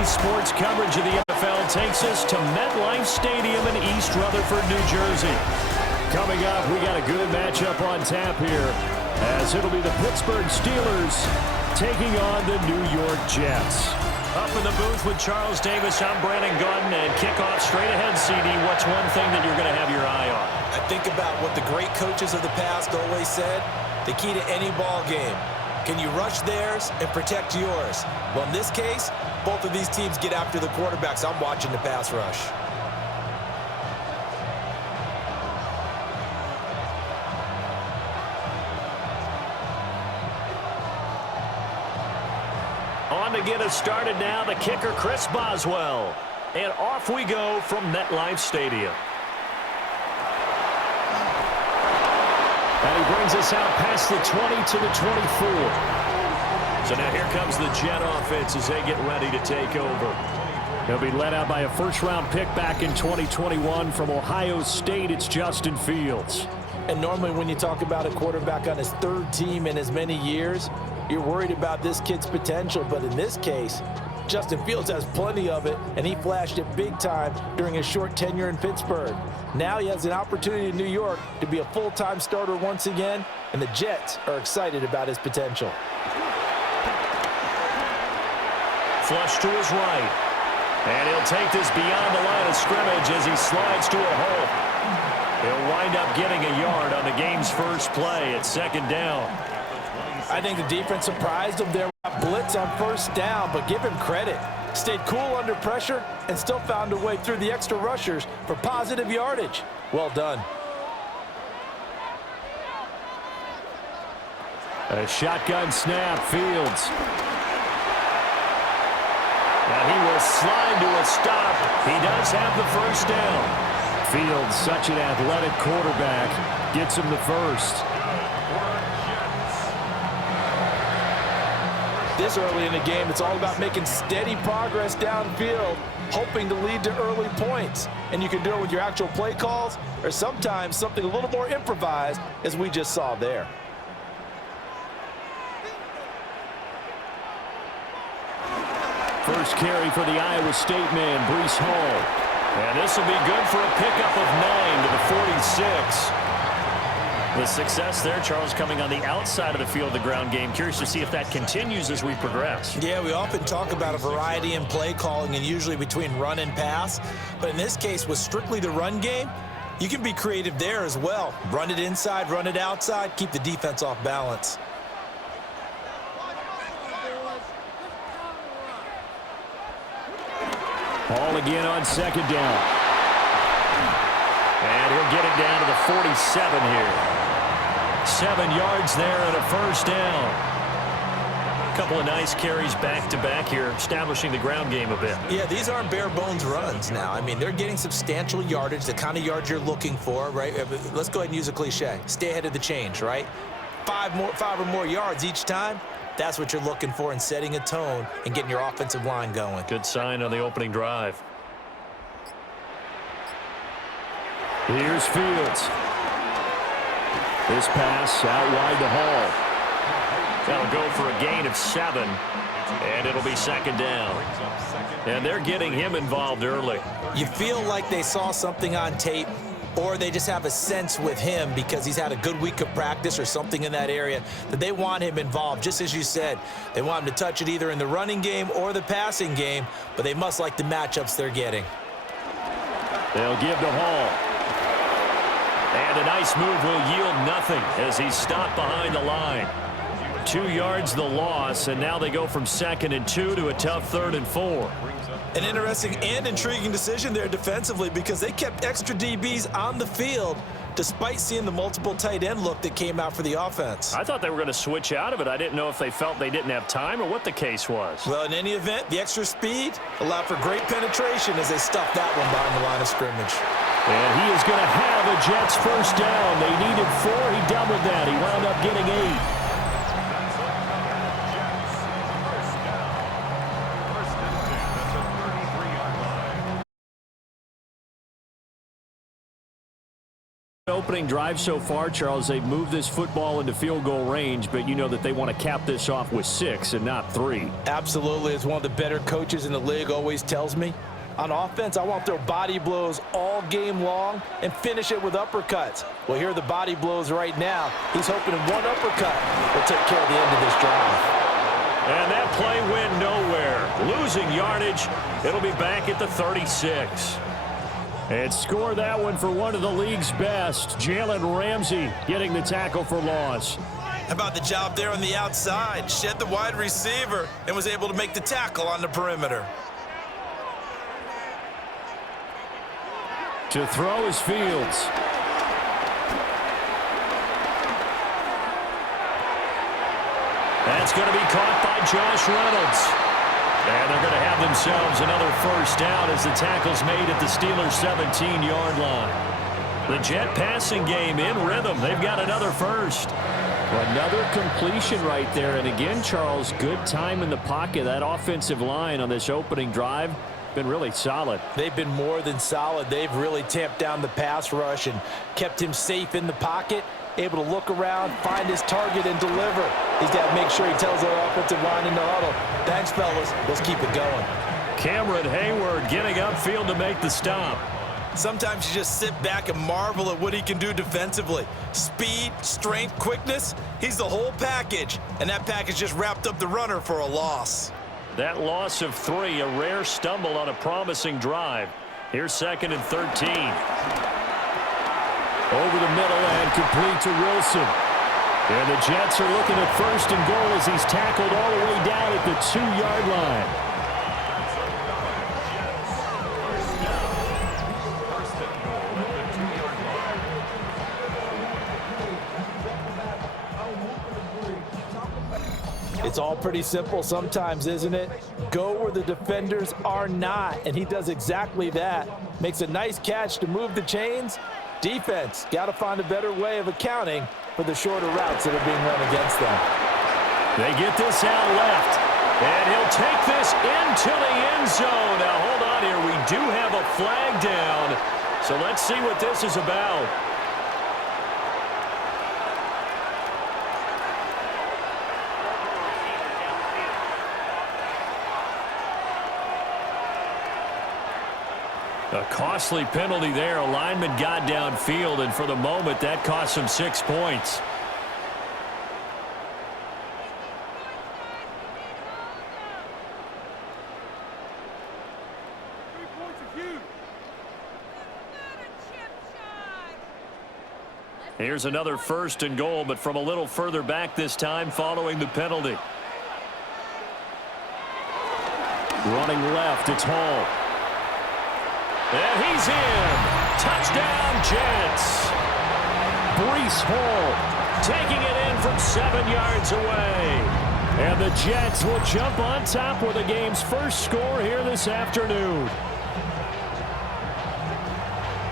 Today's sports coverage of the NFL takes us to MetLife Stadium in East Rutherford, New Jersey. Coming up, we got a good matchup on tap here, as it'll be the Pittsburgh Steelers taking on the New York Jets. Up in the booth with Charles Davis, I'm Brandon Gaudin, and kickoff straight ahead, CD. What's one thing that you're going to have your eye on? I think about what the great coaches of the past always said, the key to any ball game. Can you rush theirs and protect yours? Well, in this case, both of these teams get after the quarterbacks. I'm watching the pass rush. On to get us started now, the kicker, Chris Boswell. And off we go from MetLife Stadium. And he brings us out past the 20 to the 24. So now here comes the Jet offense as they get ready to take over. He'll be led out by a first-round pick back in 2021 from Ohio State. It's Justin Fields. And normally when you talk about a quarterback on his third team in as many years, you're worried about this kid's potential. But in this case, Justin Fields has plenty of it, and he flashed it big time during his short tenure in Pittsburgh. Now he has an opportunity in New York to be a full-time starter once again, and the Jets are excited about his potential. Flush to his right. And he'll take this beyond the line of scrimmage as he slides to a hole. He'll wind up getting a yard on the game's first play at second down. I think the defense surprised him there. Blitz on first down, but give him credit. Stayed cool under pressure and still found a way through the extra rushers for positive yardage. Well done. A shotgun snap, Fields. And he will slide to a stop. He does have the first down. Fields, such an athletic quarterback, gets him the first. This early in the game, it's all about making steady progress downfield, hoping to lead to early points. And you can do it with your actual play calls or sometimes something a little more improvised, as we just saw there. First carry for the Iowa State man, Breece Hall. And this will be good for a pickup of 9 to the 46. The success there, Charles, coming on the outside of the field, the ground game. Curious to see if that continues as we progress. Yeah, we often talk about a variety in play calling and usually between run and pass. But in this case, with strictly the run game, you can be creative there as well. Run it inside, run it outside, keep the defense off balance. Ball again on second down. And he'll get it down to the 47 here. 7 yards there and a first down. A couple of nice carries back-to-back here, establishing the ground game a bit. Yeah, these aren't bare-bones runs now. I mean, they're getting substantial yardage, the kind of yards you're looking for, right? Let's go ahead and use a cliche. Stay ahead of the change, right? 5 or more yards each time. That's what you're looking for in setting a tone and getting your offensive line going. Good sign on the opening drive. Here's Fields. This pass out wide to Hall. That'll go for a gain of 7, and it'll be second down. And they're getting him involved early. You feel like they saw something on tape, or they just have a sense with him because he's had a good week of practice or something in that area that they want him involved. Just as you said, they want him to touch it either in the running game or the passing game, but they must like the matchups they're getting. They'll give to Hall. And a nice move will yield nothing as he's stopped behind the line. 2 yards the loss, and now they go from 2nd and 2 to a tough 3rd and 4. An interesting and intriguing decision there defensively because they kept extra DBs on the field despite seeing the multiple tight end look that came out for the offense. I thought they were going to switch out of it. I didn't know if they felt they didn't have time or what the case was. Well, in any event, the extra speed allowed for great penetration as they stuffed that one behind the line of scrimmage. And he is going to have the Jets first down. They needed 4. He doubled that. He wound up getting 8. opening drive so far, Charles, they've moved this football into field goal range, but you know that they want to cap this off with 6 and not 3. Absolutely. As one of the better coaches in the league always tells me, on offense, I want to throw body blows all game long and finish it with uppercuts. Well, here are the body blows right now. He's hoping one uppercut will take care of the end of this drive. And that play went nowhere. Losing yardage. It'll be back at the 36. And score that one for one of the league's best. Jalen Ramsey getting the tackle for loss. How about the job there on the outside? Shed the wide receiver and was able to make the tackle on the perimeter. To throw is Fields. That's going to be caught by Josh Reynolds. And they're going to have themselves another first down as the tackle's made at the Steelers' 17-yard line. The Jet passing game in rhythm. They've got another first. Another completion right there. And again, Charles, good time in the pocket. That offensive line on this opening drive been really solid. They've been more than solid. They've really tamped down the pass rush and kept him safe in the pocket, able to look around, find his target, and deliver. He's got to make sure he tells our offensive line in the huddle, thanks, fellas. Let's keep it going. Cameron Hayward getting upfield to make the stop. Sometimes you just sit back and marvel at what he can do defensively. Speed, strength, quickness, he's the whole package. And that package just wrapped up the runner for a loss. That loss of 3, a rare stumble on a promising drive. Here's 2nd and 13. Over the middle and complete to Wilson. And the Jets are looking at 1st and goal as he's tackled all the way down at the 2-yard line. It's all pretty simple sometimes, isn't it? Go where the defenders are not, and he does exactly that. Makes a nice catch to move the chains. Defense, got to find a better way of accounting for the shorter routes that are being run against them. They get this out left, and he'll take this into the end zone. Now, hold on here. We do have a flag down, so let's see what this is about. A costly penalty there. A lineman got downfield, and for the moment, that cost him 6 points. Here's another 1st and goal, but from a little further back this time following the penalty. Running left, it's Hall. And he's in. Touchdown, Jets. Breece Hall taking it in from 7 yards away. And the Jets will jump on top with the game's first score here this afternoon.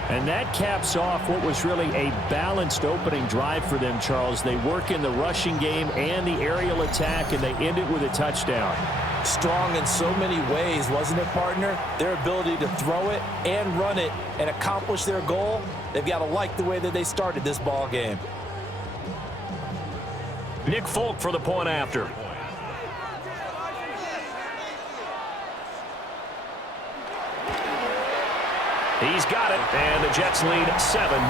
And that caps off what was really a balanced opening drive for them, Charles. They work in the rushing game and the aerial attack, and they end it with a touchdown. Strong in so many ways, wasn't it, partner? Their ability to throw it and run it and accomplish their goal, they've got to like the way that they started this ball game. Nick Folk for the point after. He's got it, and the Jets lead 7-0.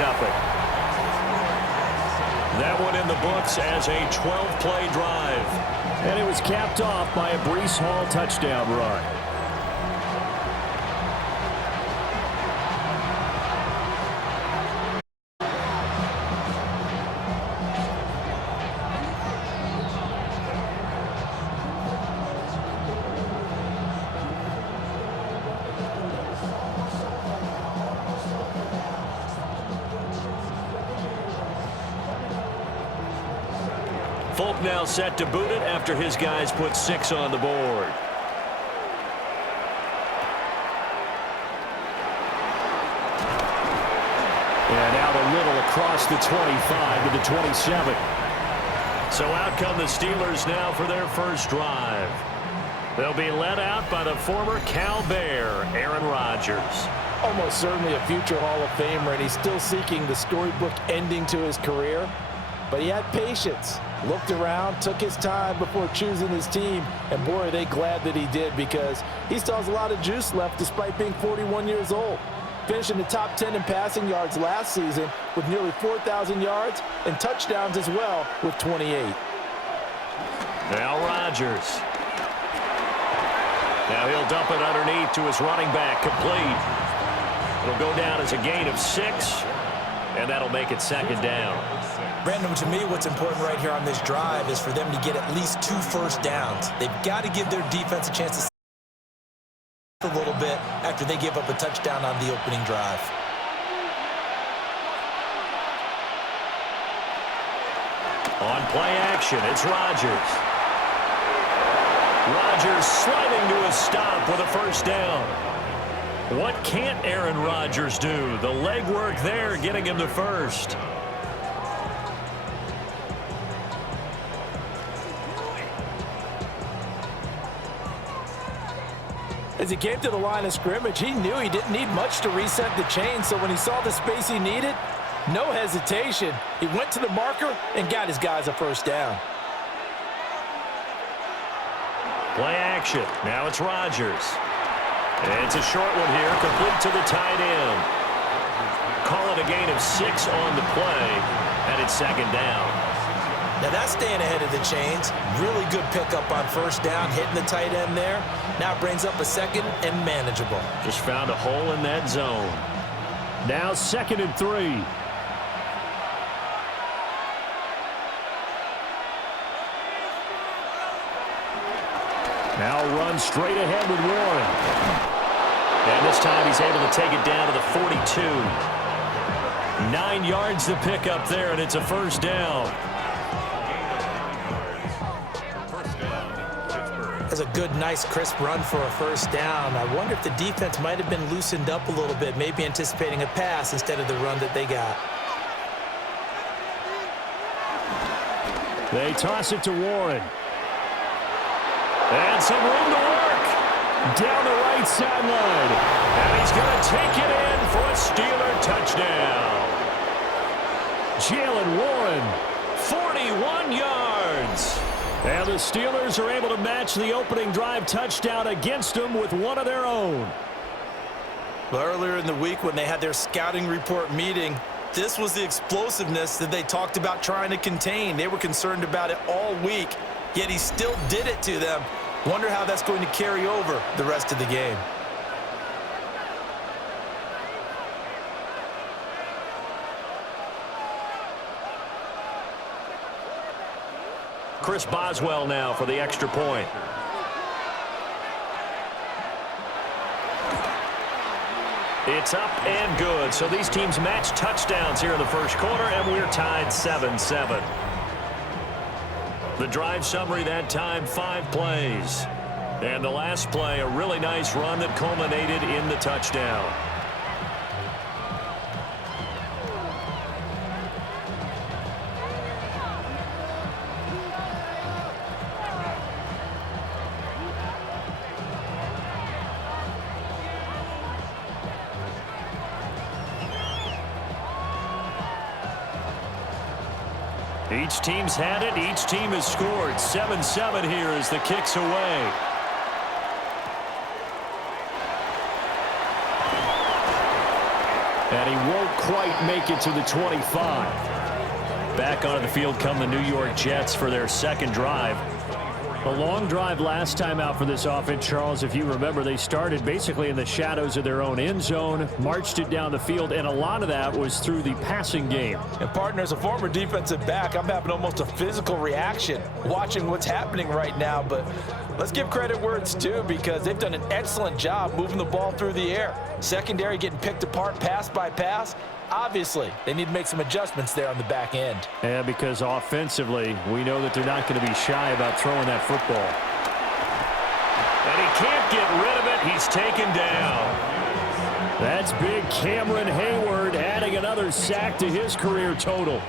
That one in the books as a 12-play drive. And it was capped off by a Breece Hall touchdown run. Folk now set to boot it after his guys put 6 on the board. And out a little across the 25 to the 27. So out come the Steelers now for their first drive. They'll be led out by the former Cal Bear, Aaron Rodgers. almost certainly a future Hall of Famer, and he's still seeking the storybook ending to his career. But he had patience, looked around, took his time before choosing his team, and boy, are they glad that he did, because he still has a lot of juice left despite being 41 years old. Finishing the top 10 in passing yards last season with nearly 4,000 yards and touchdowns as well with 28. Now Rodgers. Now he'll dump it underneath to his running back, complete. It'll go down as a gain of 6, and that'll make it second down. Brandon, to me, what's important right here on this drive is for them to get at least 2 first downs. They've got to give their defense a chance to a little bit after they give up a touchdown on the opening drive. On play action, it's Rodgers. Rodgers sliding to a stop with a first down. What can't Aaron Rodgers do? The legwork there getting him the first. As he came to the line of scrimmage, he knew he didn't need much to reset the chain, so when he saw the space he needed, no hesitation. He went to the marker and got his guys a first down. Play action. Now it's Rodgers. And it's a short one here, complete to the tight end. Call it a gain of 6 on the play, and it's second down. Now that's staying ahead of the chains. Really good pickup on first down, hitting the tight end there. Now it brings up a second and manageable. Just found a hole in that zone. Now 2nd and 3. Now run straight ahead with Warren. And this time he's able to take it down to the 42. 9 yards to pick up there, and it's a first down. That's a good, nice, crisp run for a first down. I wonder if the defense might have been loosened up a little bit, maybe anticipating a pass instead of the run that they got. They toss it to Warren. And some room to work. Down the right sideline. And he's going to take it in for a Steeler touchdown. Jaylen Warren, 41 yards. And the Steelers are able to match the opening drive touchdown against them with one of their own. Well, earlier in the week when they had their scouting report meeting, this was the explosiveness that they talked about trying to contain. They were concerned about it all week, yet he still did it to them. Wonder how that's going to carry over the rest of the game. Chris Boswell now for the extra point. It's up and good. So these teams match touchdowns here in the first quarter, and we're tied 7-7. The drive summary that time, 5 plays. And the last play, a really nice run that culminated in the touchdown. Each team's had it. Each team has scored. 7-7 here as the kick's away. And he won't quite make it to the 25. Back onto the field come the New York Jets for their second drive. A long drive last time out for this offense, Charles. If you remember, they started basically in the shadows of their own end zone, marched it down the field, and a lot of that was through the passing game. And partner, as a former defensive back, I'm having almost a physical reaction watching what's happening right now. But let's give credit where it's due, because they've done an excellent job moving the ball through the air. Secondary getting picked apart pass by pass. Obviously, they need to make some adjustments there on the back end. Yeah, because offensively, we know that they're not going to be shy about throwing that football. And he can't get rid of it. He's taken down. That's big Cameron Hayward adding another sack to his career total.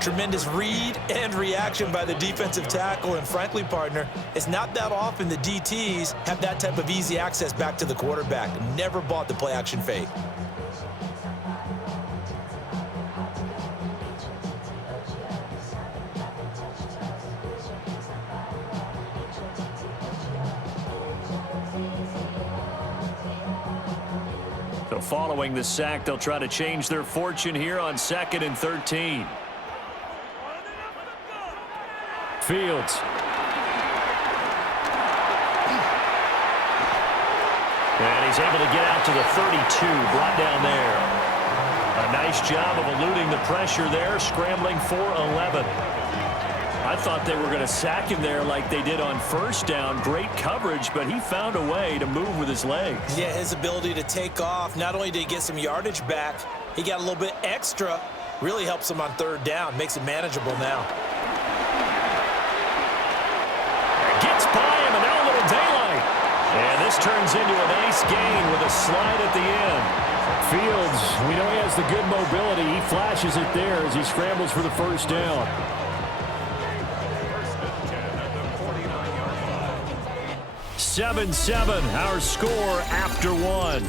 Tremendous read and reaction by the defensive tackle, and frankly, partner, it's not that often the DTs have that type of easy access back to the quarterback. Never bought the play-action fake. So following the sack, they'll try to change their fortune here on 2nd and 13. Fields. And he's able to get out to the 32, brought down there. A nice job of eluding the pressure there, scrambling for 11. I thought they were going to sack him there like they did on first down. Great coverage, but he found a way to move with his legs. Yeah, his ability to take off, not only did he get some yardage back, he got a little bit extra. Really helps him on 3rd down, makes it manageable now. Gets by him, and now a little daylight. And this turns into a nice gain with a slide at the end. Fields, we know he has the good mobility. He flashes it there as he scrambles for the first down. 7-7, our score after 1.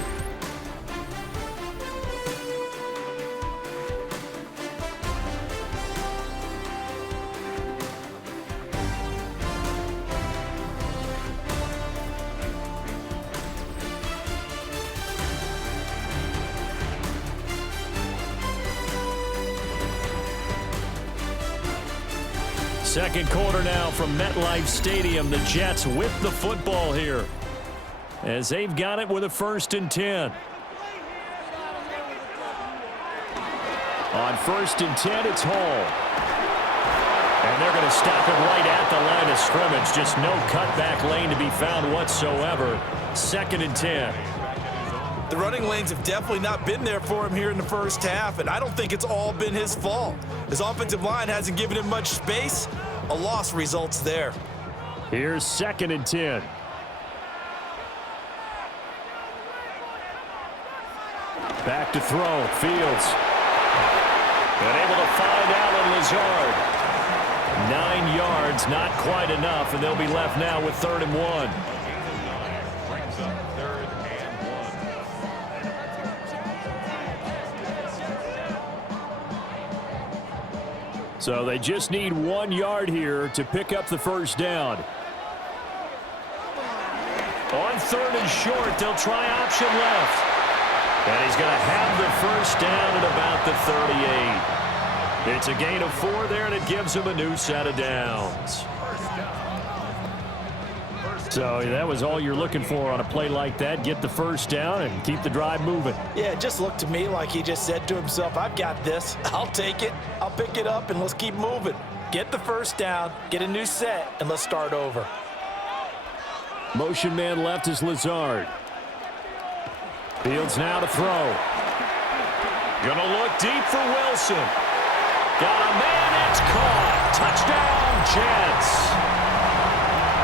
Second quarter now from MetLife Stadium. The Jets with the football here as they've got it with a 1st and 10. On 1st and 10, it's Hall. And they're going to stop it right at the line of scrimmage. Just no cutback lane to be found whatsoever. 2nd and 10. The running lanes have definitely not been there for him here in the first half, and I don't think it's all been his fault. His offensive line hasn't given him much space. A loss results there. Here's 2nd and 10. Back to throw. Fields. And able to find Allen Lazard. 9 yards, not quite enough, and they'll be left now with 3rd and 1. So they just need 1 yard here to pick up the first down. On 3rd and short, they'll try option left. And he's going to have the first down at about the 38. It's a gain of 4 there, and it gives him a new set of downs. So that was all you're looking for on a play like that. Get the first down and keep the drive moving. Yeah, it just looked to me like he just said to himself, I've got this. I'll take it. I'll pick it up, and let's keep moving. Get the first down, get a new set, and let's start over. Motion man left is Lazard. Fields now to throw. Gonna look deep for Wilson. Got a man, it's caught. Touchdown, Jets.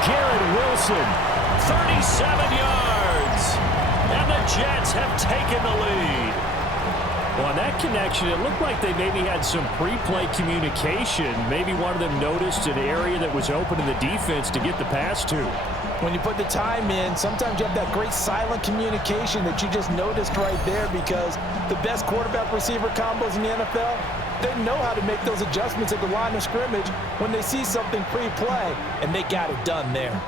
Garrett Wilson, 37 yards. And the Jets have taken the lead. Well, on that connection, it looked like they maybe had some pre-play communication. Maybe one of them noticed an area that was open in the defense to get the pass to. When you put the time in, sometimes you have that great silent communication that you just noticed right there, because the best quarterback-receiver combos in the NFL, they know how to make those adjustments at the line of scrimmage when they see something pre-play, and they got it done there.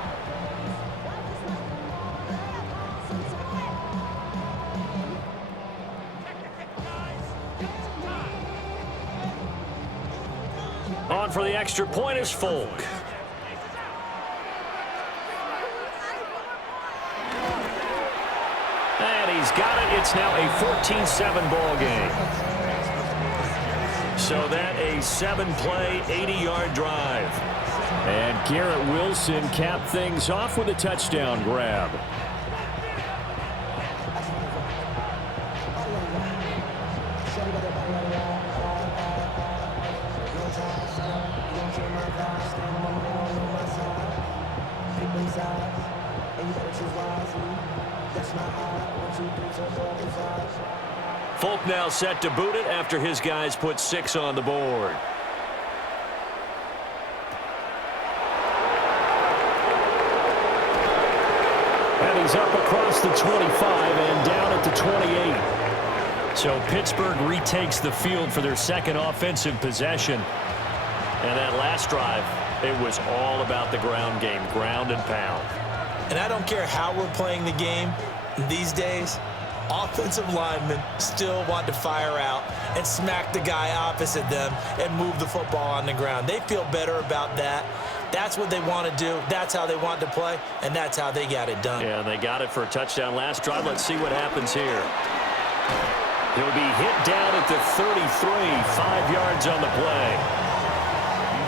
On for the extra point is Folk. And he's got it. It's now a 14-7 ball game. So that a 7-play, 80-yard drive. And Garrett Wilson capped things off with a touchdown grab. Folk now set to boot it after his guys put 6 on the board. And he's up across the 25 and down at the 28. So Pittsburgh retakes the field for their second offensive possession. And that last drive, it was all about the ground game, ground and pound. And I don't care how we're playing the game these days, offensive linemen still want to fire out and smack the guy opposite them and move the football on the ground. They feel better about that. That's what they want to do. That's how they want to play, and that's how they got it done. Yeah, they got it for a touchdown last drive. Let's see what happens here. He'll be hit down at the 33, 5 yards on the play.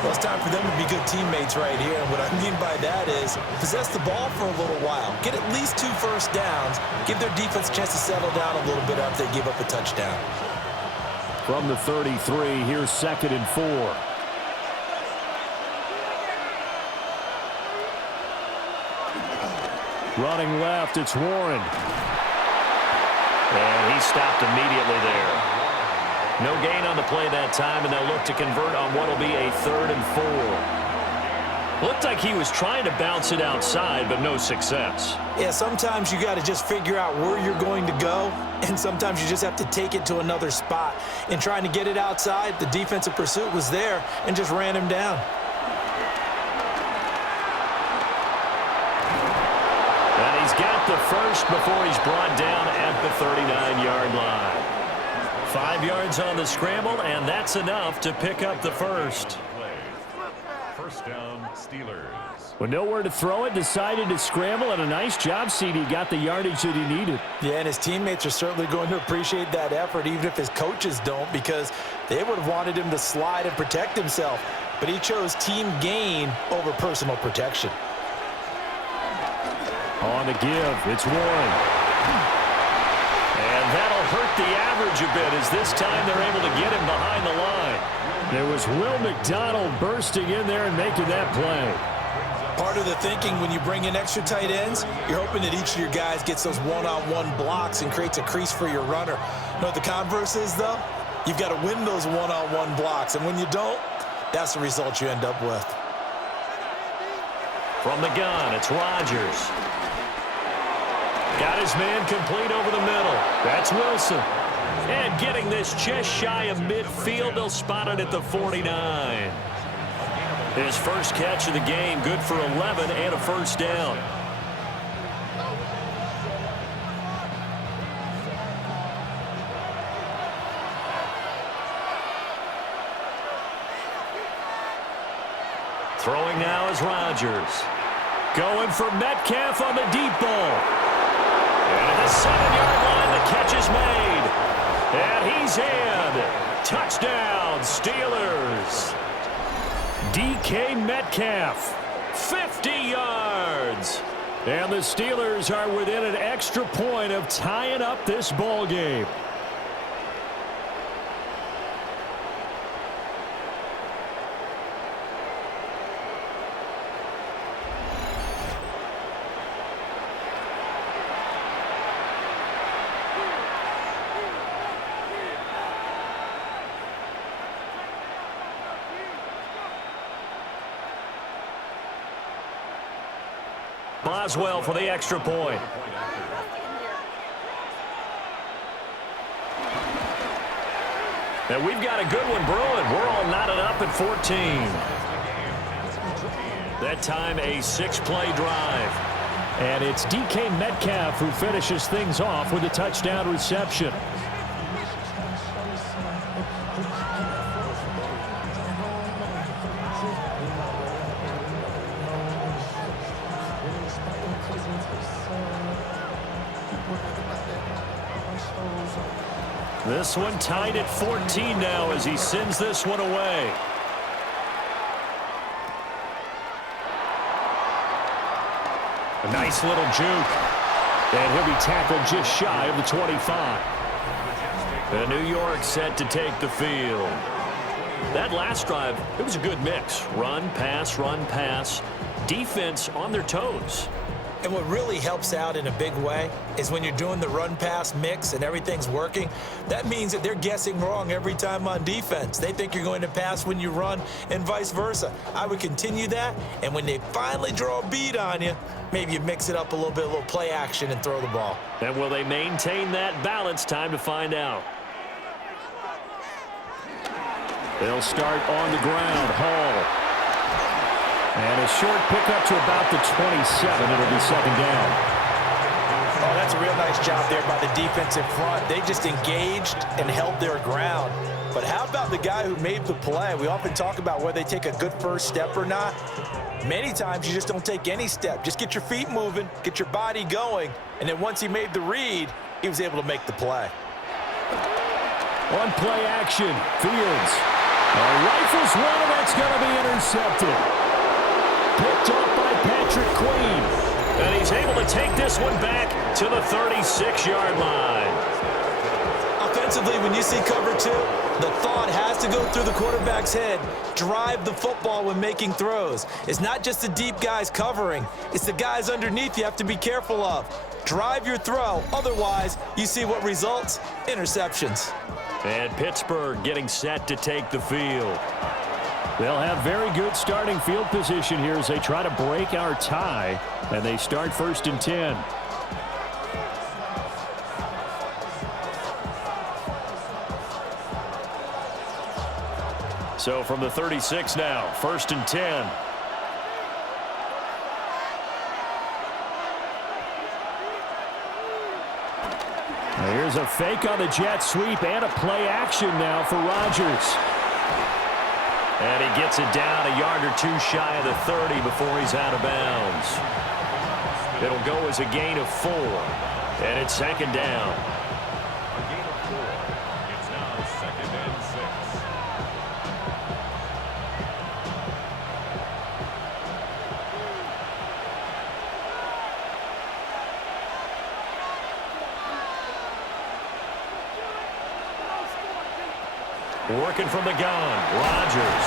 Well, it's time for them to be good teammates right here. And what I mean by that is possess the ball for a little while. Get at least 2 first downs. Give their defense a chance to settle down a little bit after they give up a touchdown. From the 33, here's 2nd and 4. Running left, it's Warren. And he stopped immediately there. No gain on the play that time, and they'll look to convert on what will be a 3rd and 4. Looked like he was trying to bounce it outside, but no success. Yeah, sometimes you got to just figure out where you're going to go, and sometimes you just have to take it to another spot. In trying to get it outside, the defensive pursuit was there and just ran him down. And he's got the first before he's brought down at the 39-yard line. 5 yards on the scramble, and that's enough to pick up the first. First down, Steelers. With nowhere to throw it, decided to scramble, and a nice job, CD. Got the yardage that he needed. Yeah, and his teammates are certainly going to appreciate that effort, even if his coaches don't, because they would have wanted him to slide and protect himself. But he chose team gain over personal protection. On the give, it's Warren. And that'll hurt the average a bit as this time they're able to get him behind the line. There was Will McDonald bursting in there and making that play. Part of the thinking when you bring in extra tight ends, you're hoping that each of your guys gets those one-on-one blocks and creates a crease for your runner. You know what the converse is, though? You've got to win those one-on-one blocks, and when you don't, that's the result you end up with. From the gun, it's Rodgers. Got his man complete over the middle. That's Wilson. And getting this just shy of midfield, they'll spot it at the 49. His first catch of the game, good for 11 and a first down. Throwing now is Rodgers. Going for Metcalf on the deep ball. And at the 7-yard line, the catch is made. And he's in. Touchdown, Steelers. DK Metcalf, 50 yards. And the Steelers are within an extra point of tying up this ball game. Boswell for the extra point. And we've got a good one brewing. We're all knotted up at 14. That time a 6-play drive. And it's DK Metcalf who finishes things off with a touchdown reception. This one tied at 14 now as he sends this one away. A nice little juke. And he'll be tackled just shy of the 25. And New York set to take the field. That last drive, it was a good mix. Run, pass, defense on their toes. And what really helps out in a big way is when you're doing the run-pass mix and everything's working, that means that they're guessing wrong every time on defense. They think you're going to pass when you run and vice versa. I would continue that, and when they finally draw a bead on you, maybe you mix it up a little bit, a little play action, and throw the ball. And will they maintain that balance? Time to find out. They'll start on the ground. Hall. And a short pickup to about the 27. It'll be second down. Oh, that's a real nice job there by the defense in front. They just engaged and held their ground. But how about the guy who made the play? We often talk about whether they take a good first step or not. Many times you just don't take any step. Just get your feet moving, get your body going, and then once he made the read, he was able to make the play. On play action, Fields. Rifles one, and that's going to be intercepted. Picked up by Patrick Queen. And he's able to take this one back to the 36-yard line. Offensively, when you see cover two, the thought has to go through the quarterback's head. Drive the football when making throws. It's not just the deep guys covering. It's the guys underneath you have to be careful of. Drive your throw. Otherwise, you see what results? Interceptions. And Pittsburgh getting set to take the field. They'll have very good starting field position here as they try to break our tie, and they start 1st and 10. So from the 36 now, 1st and 10. Here's a fake on the jet sweep and a play action now for Rodgers. And he gets it down a yard or two shy of the 30 before he's out of bounds. It'll go as a gain of 4. And it's second down. A gain of 4. It's now 2nd and 6. Working from the gun, Rodgers.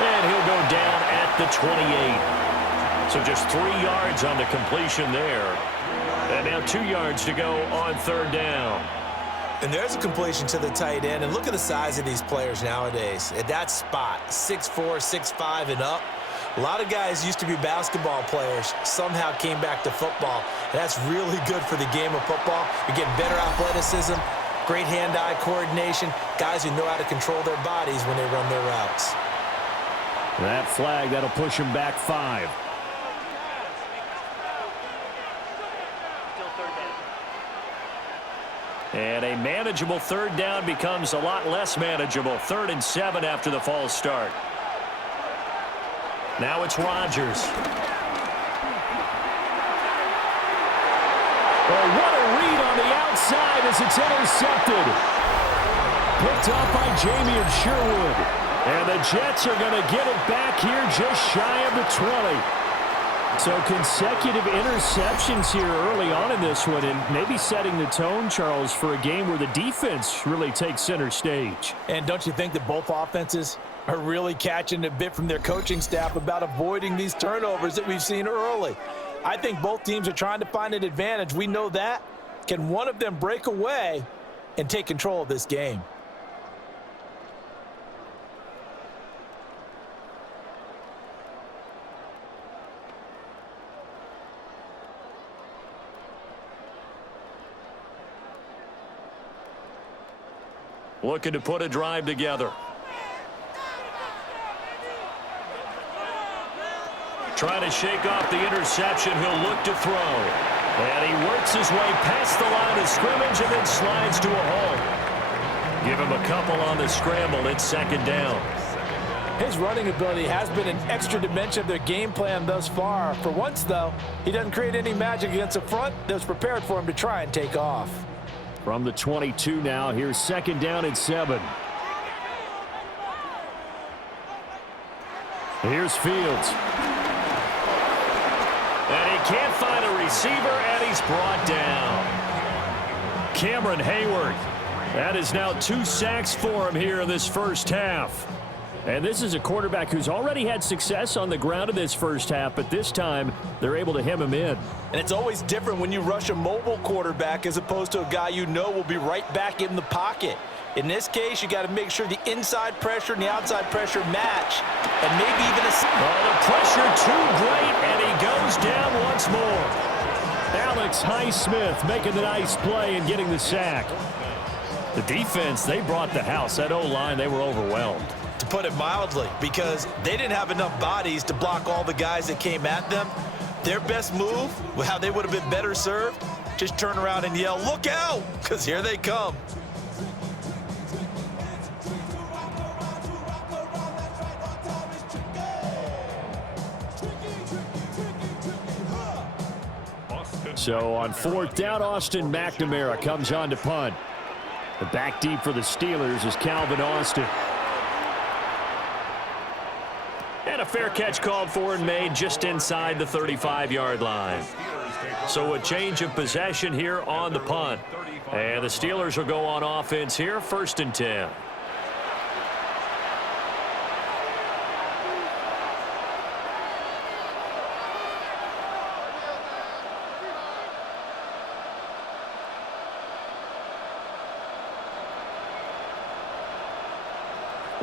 And he'll go down at the 28. So just 3 yards on the completion there. And now 2 yards to go on 3rd down. And there's a completion to the tight end. And look at the size of these players nowadays. At that spot, 6'4", 6'5", and up. A lot of guys used to be basketball players, somehow came back to football. And that's really good for the game of football. You're getting better athleticism, great hand-eye coordination, guys who know how to control their bodies when they run their routes. That flag, that'll push him back 5. And a manageable 3rd down becomes a lot less manageable. 3rd and 7 after the false start. Now it's Rodgers. Oh, what a read on the outside as it's intercepted. Picked up by Jamien Sherwood. And the Jets are going to get it back here just shy of the 20. So consecutive interceptions here early on in this one, and maybe setting the tone, Charles, for a game where the defense really takes center stage. And don't you think that both offenses are really catching a bit from their coaching staff about avoiding these turnovers that we've seen early? I think both teams are trying to find an advantage. We know that. Can one of them break away and take control of this game? Looking to put a drive together. Trying to shake off the interception. He'll look to throw. And he works his way past the line of scrimmage and then slides to a halt. Give him a couple on the scramble. It's 2nd down. His running ability has been an extra dimension of their game plan thus far. For once, though, he doesn't create any magic against the front that was prepared for him to try and take off. From the 22 now, here's 2nd down and 7. Here's Fields. And he can't find a receiver, and he's brought down. Cameron Hayward. That is now 2 sacks for him here in this first half. And this is a quarterback who's already had success on the ground in this first half, but this time they're able to hem him in. And it's always different when you rush a mobile quarterback as opposed to a guy you know will be right back in the pocket. In this case, you got to make sure the inside pressure and the outside pressure match, and maybe even a... Oh, the pressure too great, and he goes down once more. Alex Highsmith making the nice play and getting the sack. The defense, they brought the house. That O-line, they were overwhelmed. To put it mildly, because they didn't have enough bodies to block all the guys that came at them. Their best move, how they would have been better served, just turn around and yell, "Look out!" because here they come. So on fourth down, Austin McNamara comes on to punt. The back deep for the Steelers is Calvin Austin. And a fair catch called for and made just inside the 35-yard line. So a change of possession here on the punt. And the Steelers will go on offense here, 1st and 10.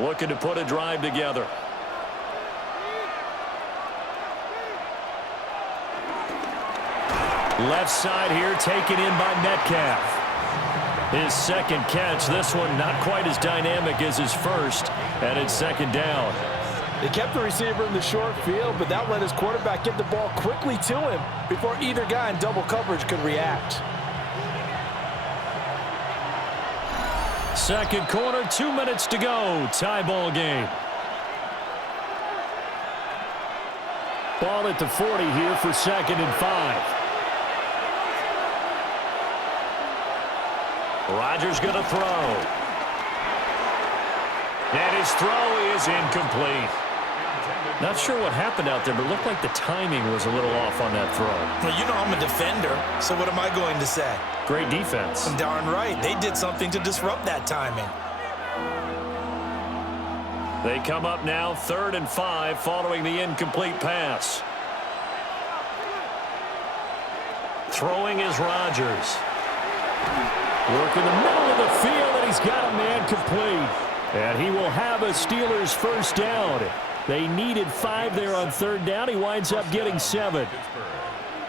Looking to put a drive together. Left side here taken in by Metcalf. His second catch, this one not quite as dynamic as his first, and it's 2nd down. They kept the receiver in the short field, but that let his quarterback get the ball quickly to him before either guy in double coverage could react. Second quarter, 2 minutes to go. Tie ball game. Ball at the 40 here for 2nd and 5. Rodgers going to throw. And his throw is incomplete. Not sure what happened out there, but it looked like the timing was a little off on that throw. Well, you know I'm a defender, so what am I going to say? Great defense. Darn right. They did something to disrupt that timing. They come up now 3rd and 5 following the incomplete pass. Throwing is Rodgers. Work in the middle of the field, and he's got a man complete. And he will have a Steelers first down. They needed 5 there on 3rd down. He winds up getting 7.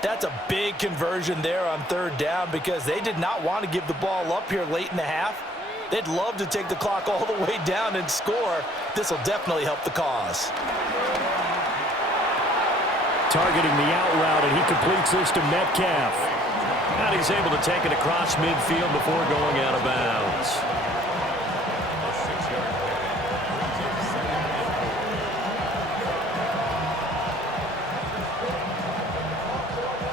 That's a big conversion there on 3rd down because they did not want to give the ball up here late in the half. They'd love to take the clock all the way down and score. This will definitely help the cause. Targeting the out route, and he completes this to Metcalf. And he's able to take it across midfield before going out of bounds.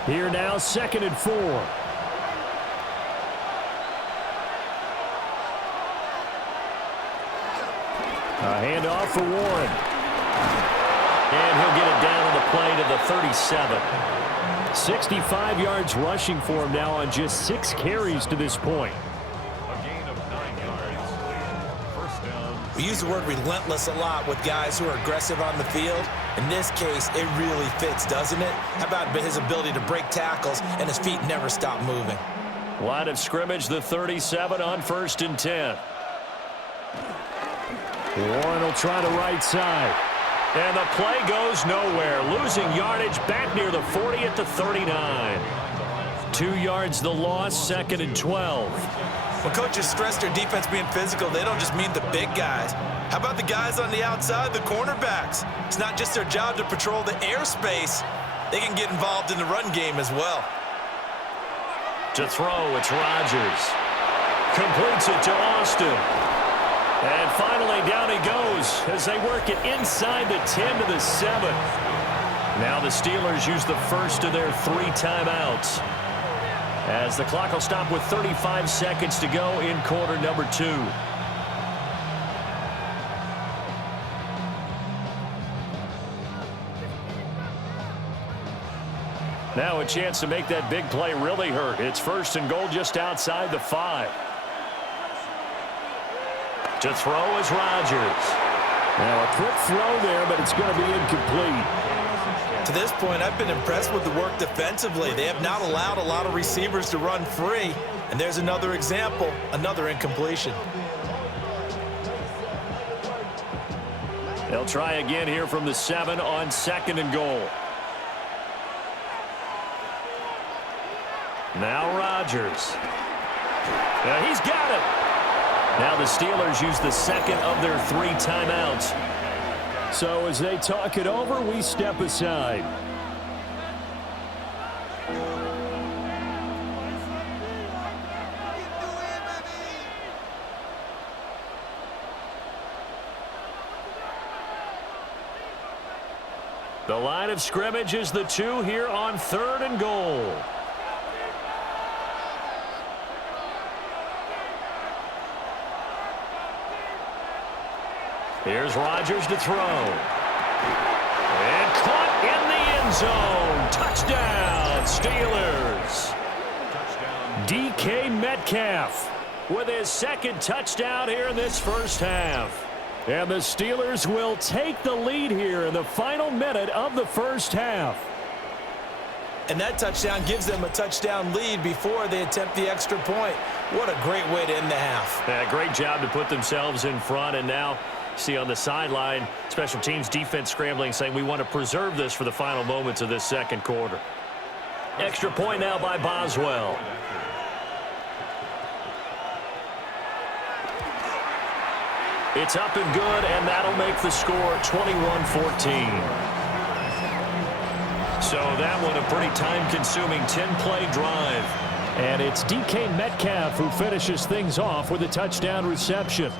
Here now, 2nd and 4. A handoff for Warren. And he'll get it down on the play to the 37. 65 yards rushing for him now on just 6 carries to this point. A gain of 9 yards. 1st down. We use the word relentless a lot with guys who are aggressive on the field. In this case, it really fits, doesn't it? How about his ability to break tackles and his feet never stop moving? Line of scrimmage, the 37 on 1st and 10. Warren will try the right side. And the play goes nowhere. Losing yardage back near the 40 at the 39. 2 yards the loss, 2nd and 12. When coaches stress their defense being physical, they don't just mean the big guys. How about the guys on the outside, the cornerbacks? It's not just their job to patrol the airspace. They can get involved in the run game as well. To throw, it's Rodgers. Completes it to Austin. And finally, down he goes as they work it inside the 10 to the 7. Now the Steelers use the first of their 3 timeouts, as the clock will stop with 35 seconds to go in quarter number 2. Now a chance to make that big play really hurt. It's 1st and goal just outside the 5. To throw is Rodgers. Now a quick throw there, but it's going to be incomplete. To this point, I've been impressed with the work defensively. They have not allowed a lot of receivers to run free. And there's another example, another incompletion. They'll try again here from the 7 on 2nd and goal. Now Rodgers. He's got it. Now the Steelers use the 2nd of their 3 timeouts. So as they talk it over, we step aside. The line of scrimmage is the 2 here on 3rd and goal. Here's Rodgers to throw. And caught in the end zone. Touchdown, Steelers. DK Metcalf with his 2nd touchdown here in this first half. And the Steelers will take the lead here in the final minute of the first half. And that touchdown gives them a touchdown lead before they attempt the extra point. What a great way to end the half. Yeah, great job to put themselves in front. And now, see on the sideline, special teams defense scrambling, saying we want to preserve this for the final moments of this 2nd quarter. Extra point now by Boswell. It's up and good, and that'll make the score 21-14. So that one a pretty time-consuming 10-play drive. And it's DK Metcalf who finishes things off with a touchdown reception.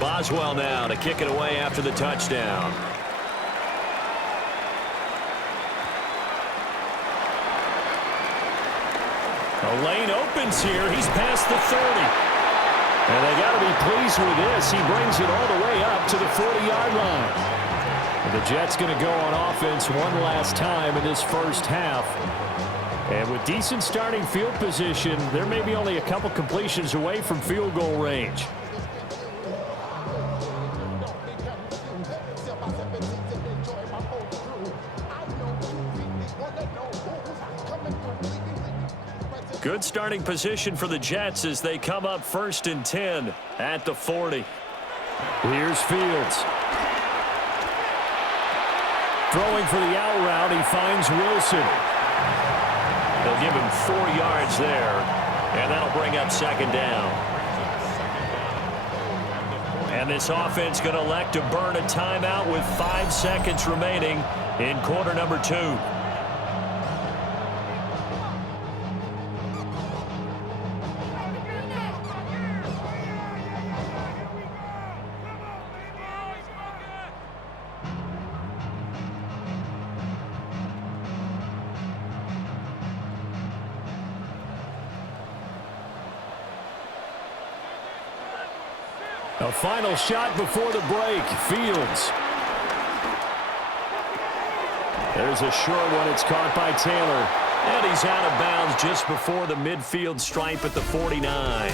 Boswell now to kick it away after the touchdown. The lane opens here. He's past the 30. And they got to be pleased with this. He brings it all the way up to the 40-yard line. And the Jets going to go on offense one last time in this first half. And with decent starting field position, there may be only a couple completions away from field goal range. Good starting position for the Jets as they come up 1st and 10 at the 40. Here's Fields. Throwing for the out route, he finds Wilson. They'll give him 4 yards there, and that'll bring up 2nd down. And this offense going to elect to burn a timeout with 5 seconds remaining in quarter number 2. A final shot before the break. Fields. There's a short one. It's caught by Taylor. And he's out of bounds just before the midfield stripe at the 49.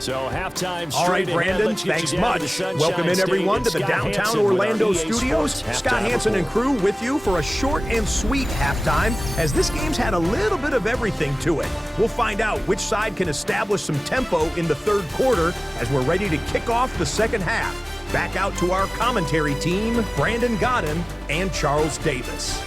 So halftime straight. All right, Brandon, thanks much. Welcome in, everyone, to the downtown Orlando studios. Scott Hansen and crew with you for a short and sweet halftime, as this game's had a little bit of everything to it. We'll find out which side can establish some tempo in the 3rd quarter as we're ready to kick off the 2nd half. Back out to our commentary team, Brandon Godden and Charles Davis.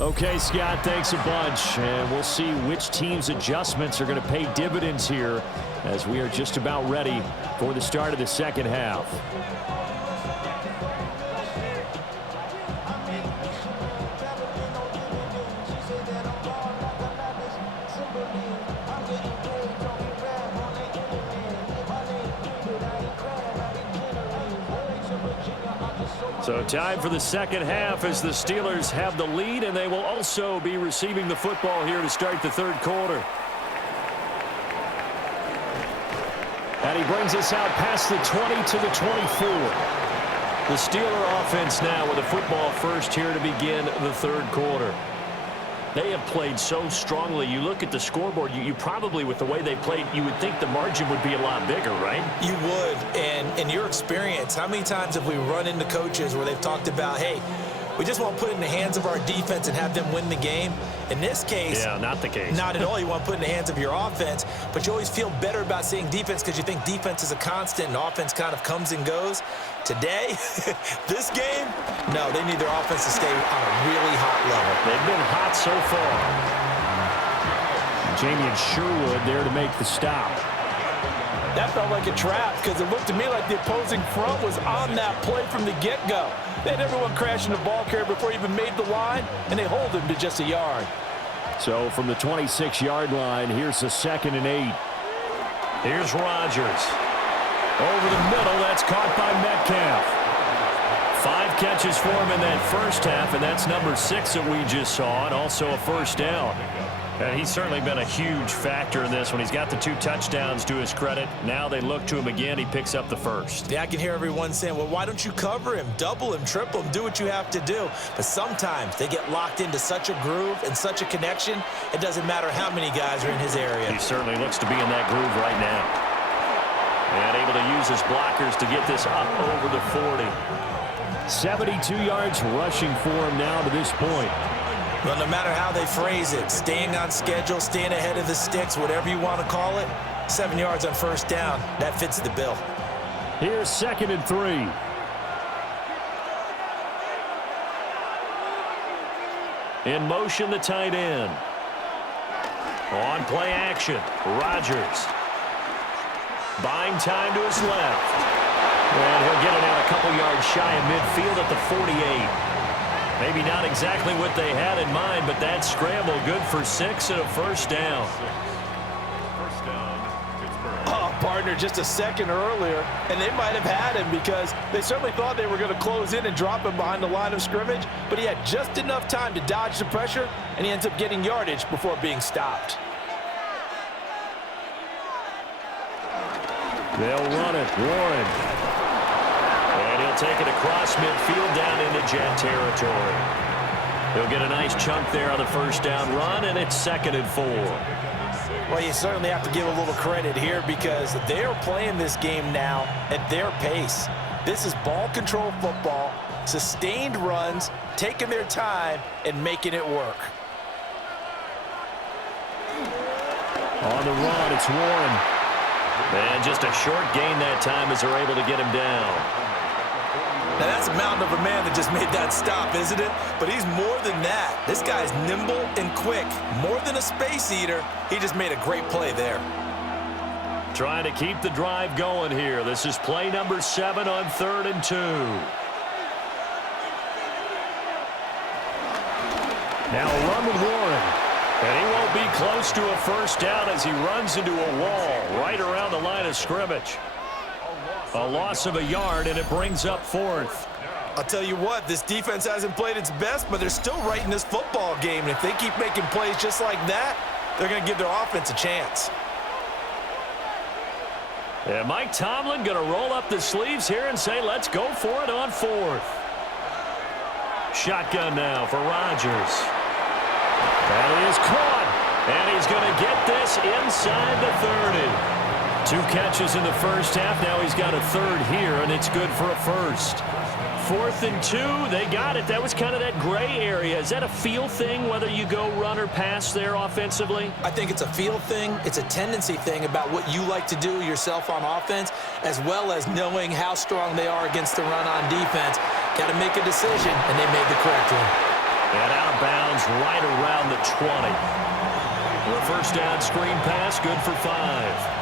Okay, Scott, thanks a bunch. And we'll see which team's adjustments are going to pay dividends here as we are just about ready for the start of the 2nd half. So time for the second half as the Steelers have the lead, and they will also be receiving the football here to start the third quarter. And he brings us out past the 20 to the 24. The Steeler offense now with a football first here to begin the third quarter. They have played so strongly. You look at the scoreboard, you probably, with the way they played, you would think the margin would be a lot bigger, right? You would. And in your experience, how many times have we run into coaches where they've talked about, hey, we just want to put it in the hands of our defense and have them win the game? In this case, yeah, not the case. Not at all. You want to put it in the hands of your offense, but you always feel better about seeing defense because you think defense is a constant and offense kind of comes and goes. Today, this game, no, they need their offense to stay on a really hot level. They've been hot so far. Jamie and Sherwood there to make the stop. That felt like a trap because it looked to me like the opposing front was on that play from the get-go. They had everyone crashing the ball carrier before he even made the line, and they hold him to just a yard. So from the 26-yard line, here's a 2nd and 8. Here's Rodgers. Over the middle, that's caught by Metcalf. 5 catches for him in that first half, and that's number 6 that we just saw, and also a first down. And he's certainly been a huge factor in this when he's got the 2 touchdowns to his credit. Now they look to him again. He picks up the first. Yeah, I can hear everyone saying, well, why don't you cover him, double him, triple him, do what you have to do. But sometimes they get locked into such a groove and such a connection, it doesn't matter how many guys are in his area. He certainly looks to be in that groove right now. And able to use his blockers to get this up over the 40. 72 yards rushing for him now to this point. Well, no matter how they phrase it, staying on schedule, staying ahead of the sticks, whatever you want to call it, 7 yards on first down, that fits the bill. Here's 2nd and 3. In motion, the tight end. On play action, Rodgers. Buying time to his left. And he'll get it out a couple yards shy of midfield at the 48. Maybe not exactly what they had in mind, but that scramble good for 6 and a first down. First down, Pittsburgh. Oh, partner, just a second earlier, and they might have had him because they certainly thought they were going to close in and drop him behind the line of scrimmage, but he had just enough time to dodge the pressure, and he ends up getting yardage before being stopped. They'll run it, Warren. And he'll take it across midfield down into Jet territory. He'll get a nice chunk there on the first down run, and it's 2nd and 4. Well, you certainly have to give a little credit here because they're playing this game now at their pace. This is ball control football, sustained runs, taking their time, and making it work. On the run, it's Warren. And just a short gain that time as they're able to get him down. Now, that's a mountain of a man that just made that stop, isn't it? But he's more than that. This guy's nimble and quick. More than a space eater, he just made a great play there. Trying to keep the drive going here. This is play number 7 on 3rd and 2. Now a run with Warren. And he won't be close to a first down as he runs into a wall right around the line of scrimmage. A loss of a yard, and it brings up 4th. I'll tell you what, this defense hasn't played its best, but they're still right in this football game. And if they keep making plays just like that, they're going to give their offense a chance. And Mike Tomlin going to roll up the sleeves here and say, let's go for it on 4th. Shotgun now for Rodgers. And he is caught. And he's going to get this inside the 30. 2 catches in the first half. Now he's got a 3rd here, and it's good for a first. 4th and 2. They got it. That was kind of that gray area. Is that a feel thing, whether you go run or pass there offensively? I think it's a feel thing. It's a tendency thing about what you like to do yourself on offense, as well as knowing how strong they are against the run on defense. Got to make a decision, and they made the correct one. And out of bounds right around the 20. The first down screen pass, good for 5.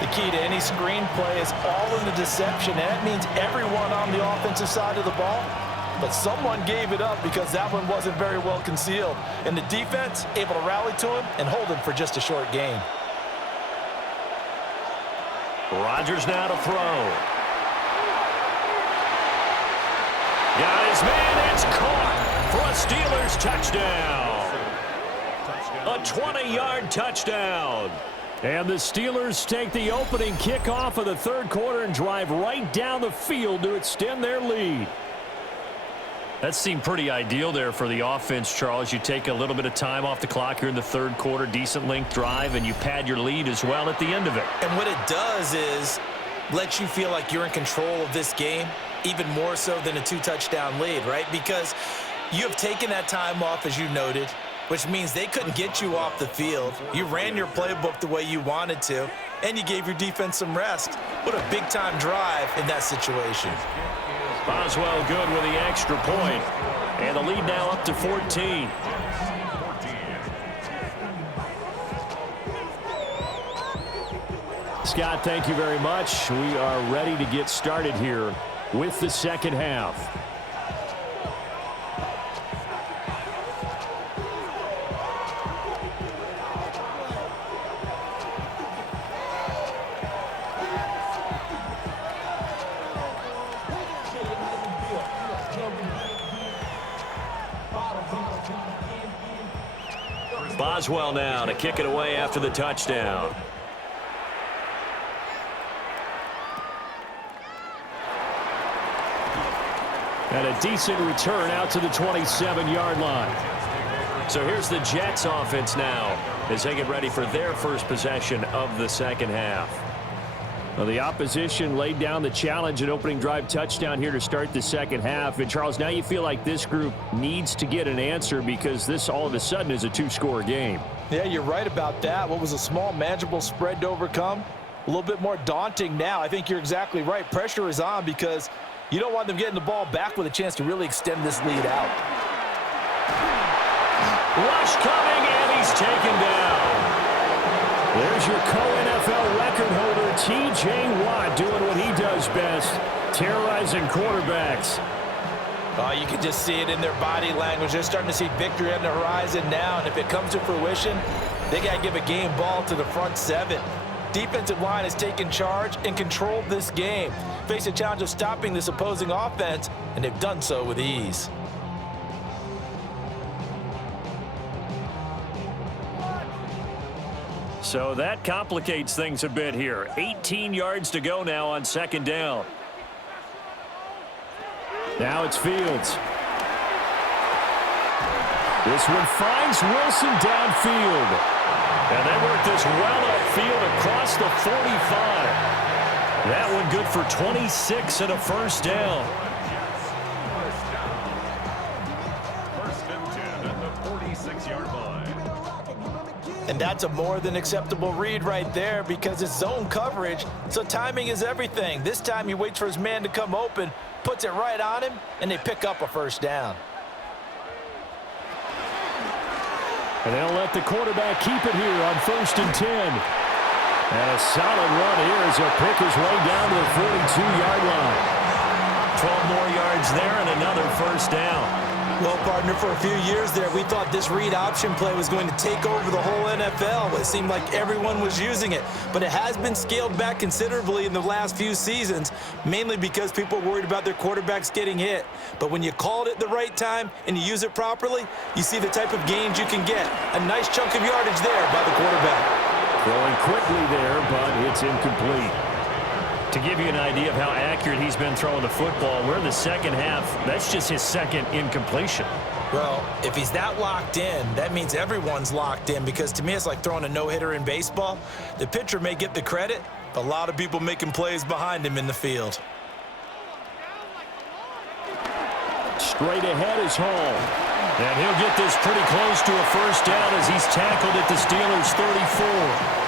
The key to any screen play is all in the deception, and that means everyone on the offensive side of the ball. But someone gave it up because that one wasn't very well concealed. And the defense able to rally to him and hold him for just a short gain. Rodgers now to throw. Got his man. It's caught for a Steelers touchdown. A 20-yard touchdown. And the Steelers take the opening kickoff of the third quarter and drive right down the field to extend their lead. That seemed pretty ideal there for the offense, Charles. You take a little bit of time off the clock here in the third quarter, decent length drive, and you pad your lead as well at the end of it. And what it does is let you feel like you're in control of this game, even more so than a 2-touchdown lead, right? Because you have taken that time off, as you noted, which means they couldn't get you off the field. You ran your playbook the way you wanted to, and you gave your defense some rest. What a big-time drive in that situation. Boswell good with the extra point, and the lead now up to 14. Scott, thank you very much. We are ready to get started here with the second half. Boswell now to kick it away after the touchdown. And a decent return out to the 27-yard line. So here's the Jets offense now as they get ready for their first possession of the second half. Well, the opposition laid down the challenge and opening drive touchdown here to start the second half. And, Charles, now you feel like this group needs to get an answer because this all of a sudden is a 2-score game. Yeah, you're right about that. What was a small, manageable spread to overcome, a little bit more daunting now. I think you're exactly right. Pressure is on because you don't want them getting the ball back with a chance to really extend this lead out. Rush coming, and he's taken down. There's your co-NFL record holder, T.J. Watt, doing what he does best, terrorizing quarterbacks. Oh, you can just see it in their body language. They're starting to see victory on the horizon now, and if it comes to fruition, they got to give a game ball to the front seven. Defensive line has taken charge and controlled this game. Face a challenge of stopping this opposing offense, and they've done so with ease. So that complicates things a bit here. 18 yards to go now on second down. Now it's Fields. This one finds Wilson downfield. And they work this well upfield across the 45. That one good for 26 and a first down. First and 10 at the 46-yard line. And that's a more than acceptable read right there because it's zone coverage, so timing is everything. This time he waits for his man to come open, puts it right on him, and they pick up a first down. And they'll let the quarterback keep it here on 1st and 10. And a solid run here as he'll pick his way down to the 42-yard line. 12 more yards there and another first down. Well, partner, for a few years there, we thought this read option play was going to take over the whole NFL. It seemed like everyone was using it, but it has been scaled back considerably in the last few seasons, mainly because people are worried about their quarterbacks getting hit. But when you call it at the right time and you use it properly, you see the type of gains you can get. A nice chunk of yardage there by the quarterback. Throwing quickly there, but it's incomplete. To give you an idea of how accurate he's been throwing the football, we're in the second half. That's just his second incompletion. Well, if he's that locked in, that means everyone's locked in because to me it's like throwing a no-hitter in baseball. The pitcher may get the credit, but a lot of people making plays behind him in the field. Straight ahead is Hall. And he'll get this pretty close to a first down as he's tackled at the Steelers' 34.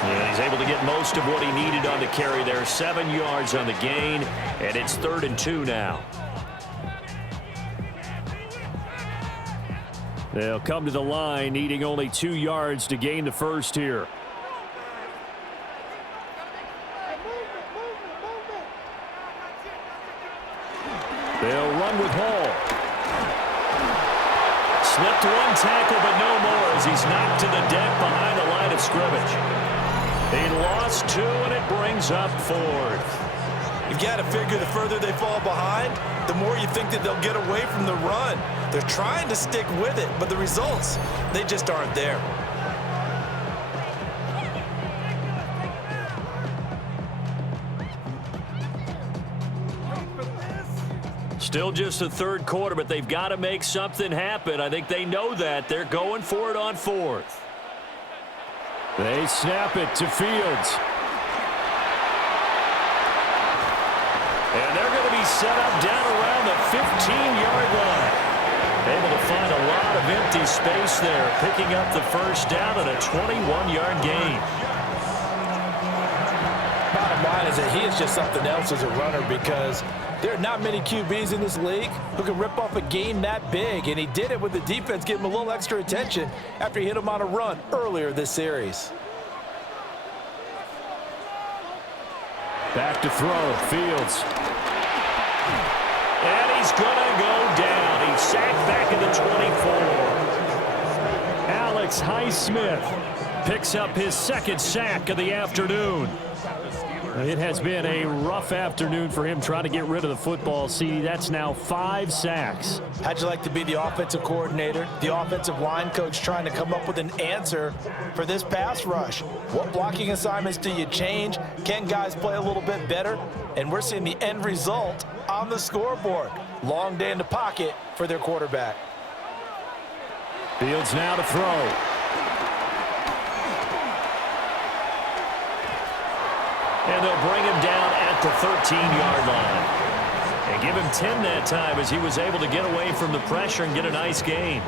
And he's able to get most of what he needed on the carry there. 7 yards on the gain, and it's 3rd and 2 now. They'll come to the line, needing only 2 yards to gain the first here. They'll run with Hall. Slipped one tackle, but no more as he's knocked to the deck behind the line of scrimmage. He lost 2, and it brings up 4th. You've got to figure the further they fall behind, the more you think that they'll get away from the run. They're trying to stick with it, but the results, they just aren't there. Still just the third quarter, but they've got to make something happen. I think they know that. They're going for it on fourth. They snap it to Fields. And they're going to be set up down around the 15-yard line. Able to find a lot of empty space there, picking up the first down and a 21-yard gain. Bottom line is that he is just something else as a runner, because there are not many QBs in this league who can rip off a game that big, and he did it with the defense giving him a little extra attention after he hit him on a run earlier this series. Back to throw, Fields. And he's going to go down. He's sacked back at the 24. Alex Highsmith picks up his second sack of the afternoon. It has been a rough afternoon for him trying to get rid of the football. See, that's now 5 sacks. How'd you like to be the offensive coordinator, the offensive line coach, trying to come up with an answer for this pass rush? What blocking assignments do you change? Can guys play a little bit better? And we're seeing the end result on the scoreboard. Long day in the pocket for their quarterback. Fields now to throw. And they'll bring him down at the 13-yard line. And give him 10 that time as he was able to get away from the pressure and get a nice gain.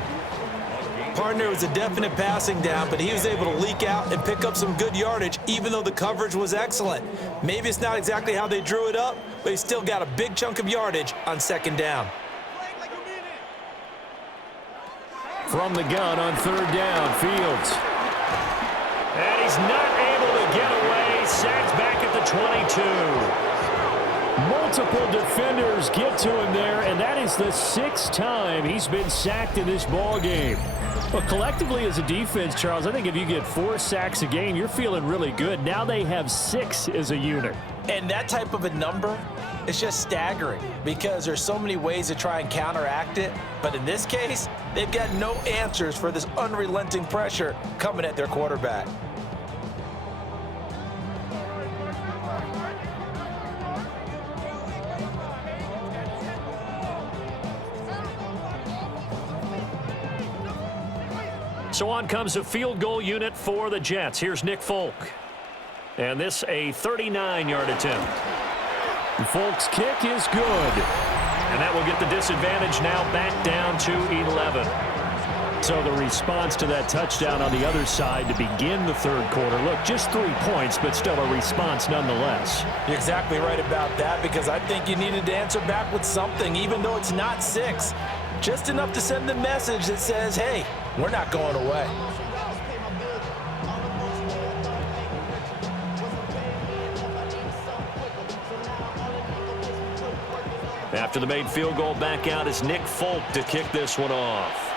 Partner, was a definite passing down, but he was able to leak out and pick up some good yardage, even though the coverage was excellent. Maybe it's not exactly how they drew it up, but he still got a big chunk of yardage on second down. From the gun on third down, Fields. And he's not able to get away. Sacked back at the 22. Multiple defenders get to him there, and that is the 6th time he's been sacked in this ball game. But collectively as a defense, Charles, I think if you get 4 sacks a game, you're feeling really good. Now they have 6 as a unit. And that type of a number is just staggering, because there's so many ways to try and counteract it. But in this case, they've got no answers for this unrelenting pressure coming at their quarterback. So on comes a field goal unit for the Jets. Here's Nick Folk. And this a 39-yard attempt. Folk's kick is good. And that will get the disadvantage now back down to 11. So the response to that touchdown on the other side to begin the third quarter. Look, just 3 points, but still a response nonetheless. You're exactly right about that, because I think you needed to answer back with something, even though it's not 6. Just enough to send the message that says, hey, we're not going away. After the made field goal, back out is Nick Folk to kick this one off.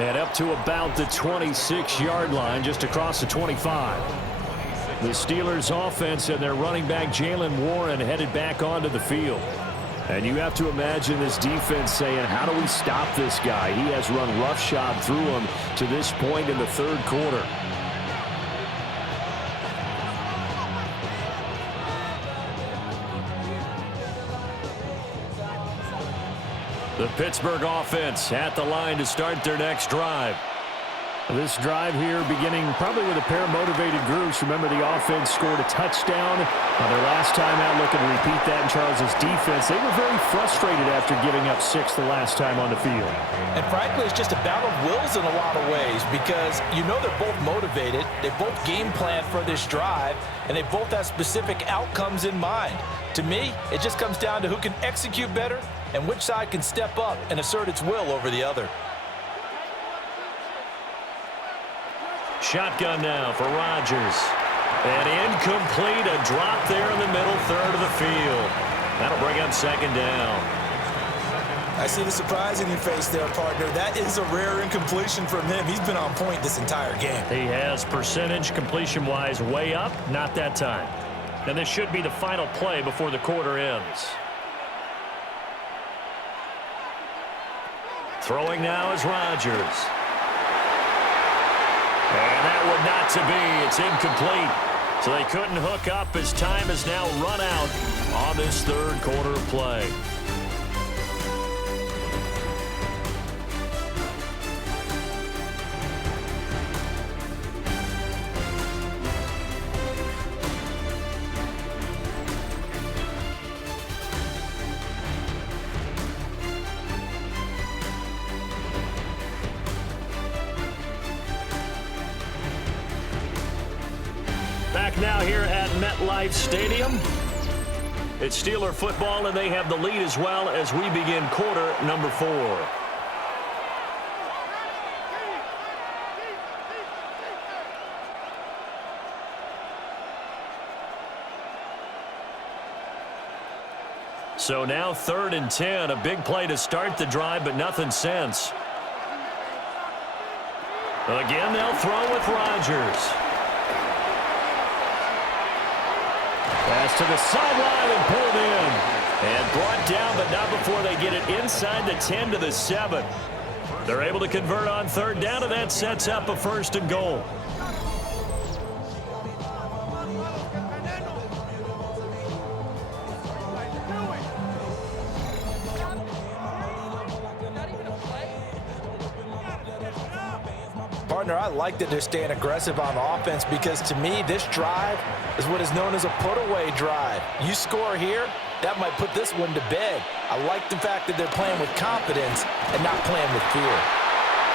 And up to about the 26-yard line, just across the 25. The Steelers offense and their running back Jaylen Warren headed back onto the field. And you have to imagine this defense saying, how do we stop this guy? He has run roughshod through him to this point in the third quarter. The Pittsburgh offense at the line to start their next drive. This drive here beginning probably with a pair of motivated groups. Remember, the offense scored a touchdown on their last time out. Looking to repeat that in Charles's defense. They were very frustrated after giving up 6 the last time on the field. And frankly, it's just a battle of wills in a lot of ways, because you know they're both motivated. They both game plan for this drive, and they both have specific outcomes in mind. To me, it just comes down to who can execute better and which side can step up and assert its will over the other. Shotgun now for Rodgers. And incomplete, a drop there in the middle third of the field. That'll bring up second down. I see the surprise in your face there, partner. That is a rare incompletion from him. He's been on point this entire game. He has percentage completion-wise way up, not that time. And this should be the final play before the quarter ends. Throwing now is Rodgers. And that would not to be. It's incomplete. So they couldn't hook up as time has now run out on this third quarter of play. Back now here at MetLife Stadium. It's Steeler football, and they have the lead as well as we begin quarter number 4. So now 3rd and 10, a big play to start the drive, but nothing since. Again, they'll throw with Rodgers. Pass to the sideline and pulled in. And brought down, but not before they get it inside the 10 to the 7. They're able to convert on 3rd down, and that sets up a 1st and goal. Partner, I like that they're staying aggressive on offense because, to me, this drive is what is known as a put-away drive. You score here, that might put this one to bed. I like the fact that they're playing with confidence and not playing with fear.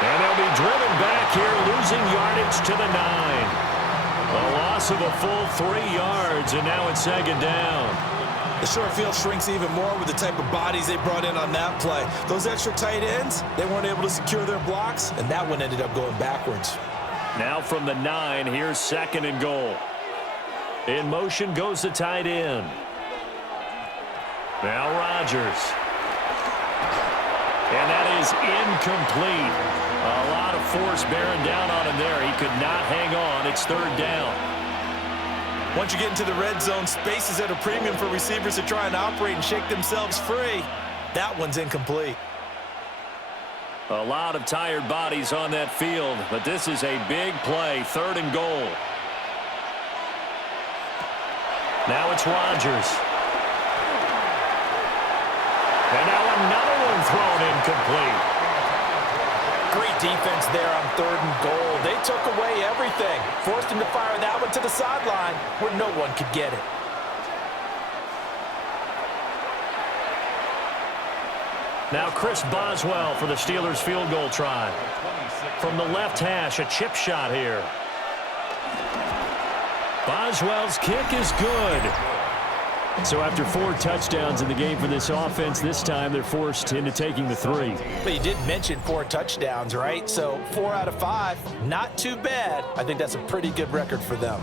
And they'll be driven back here, losing yardage to the 9. A loss of a full 3 yards, and now it's 2nd down. The short field shrinks even more with the type of bodies they brought in on that play. Those extra tight ends, they weren't able to secure their blocks, and that one ended up going backwards. Now from the 9, here's 2nd and goal. In motion goes the tight end. Now Rodgers. And that is incomplete. A lot of force bearing down on him there. He could not hang on. It's 3rd down. Once you get into the red zone, space is at a premium for receivers to try and operate and shake themselves free. That one's incomplete. A lot of tired bodies on that field, but this is a big play, 3rd and goal. Now it's Rodgers. And now another one thrown incomplete. Great defense there on 3rd and goal. They took away everything. Forced him to fire that one to the sideline where no one could get it. Now Chris Boswell for the Steelers field goal try. From the left hash, a chip shot here. Boswell's kick is good. So after 4 touchdowns in the game for this offense, this time they're forced into taking the 3. But you did mention 4 touchdowns, right? So 4 out of 5, not too bad. I think that's a pretty good record for them.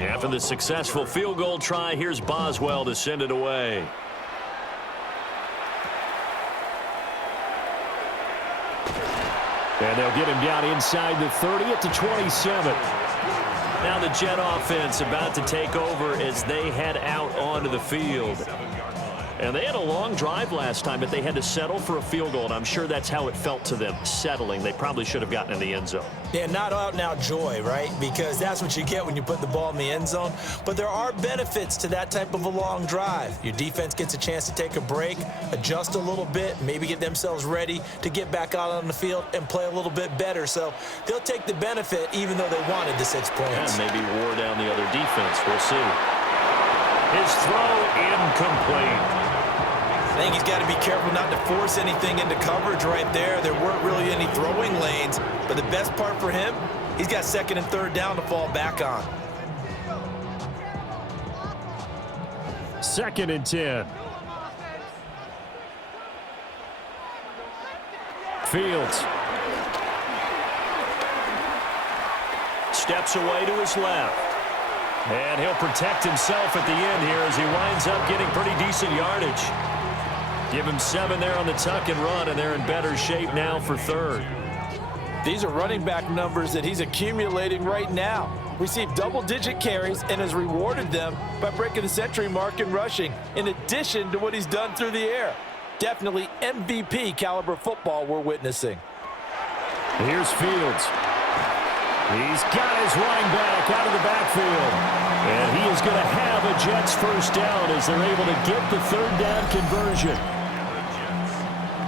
After the successful field goal try, here's Boswell to send it away. And they'll get him down inside the 30 at the 27. Now the Jet offense about to take over as they head out onto the field. And they had a long drive last time, but they had to settle for a field goal, and I'm sure that's how it felt to them, settling. They probably should have gotten in the end zone. Yeah, not out-and-out joy, right? Because that's what you get when you put the ball in the end zone. But there are benefits to that type of a long drive. Your defense gets a chance to take a break, adjust a little bit, maybe get themselves ready to get back out on the field and play a little bit better. So they'll take the benefit even though they wanted the 6 points. And maybe wore down the other defense. We'll see. His throw incomplete. I think he's got to be careful not to force anything into coverage right there. There weren't really any throwing lanes, but the best part for him, he's got 2nd and 3rd down to fall back on. 2nd and 10. Fields. Steps away to his left. And he'll protect himself at the end here as he winds up getting pretty decent yardage. Give him 7 there on the tuck and run, and they're in better shape now for third. These are running back numbers that he's accumulating right now. Received double-digit carries and has rewarded them by breaking the century mark in rushing, in addition to what he's done through the air. Definitely MVP caliber football we're witnessing. Here's Fields. He's got his running back out of the backfield. And he is going to have a Jets first down as they're able to get the third down conversion.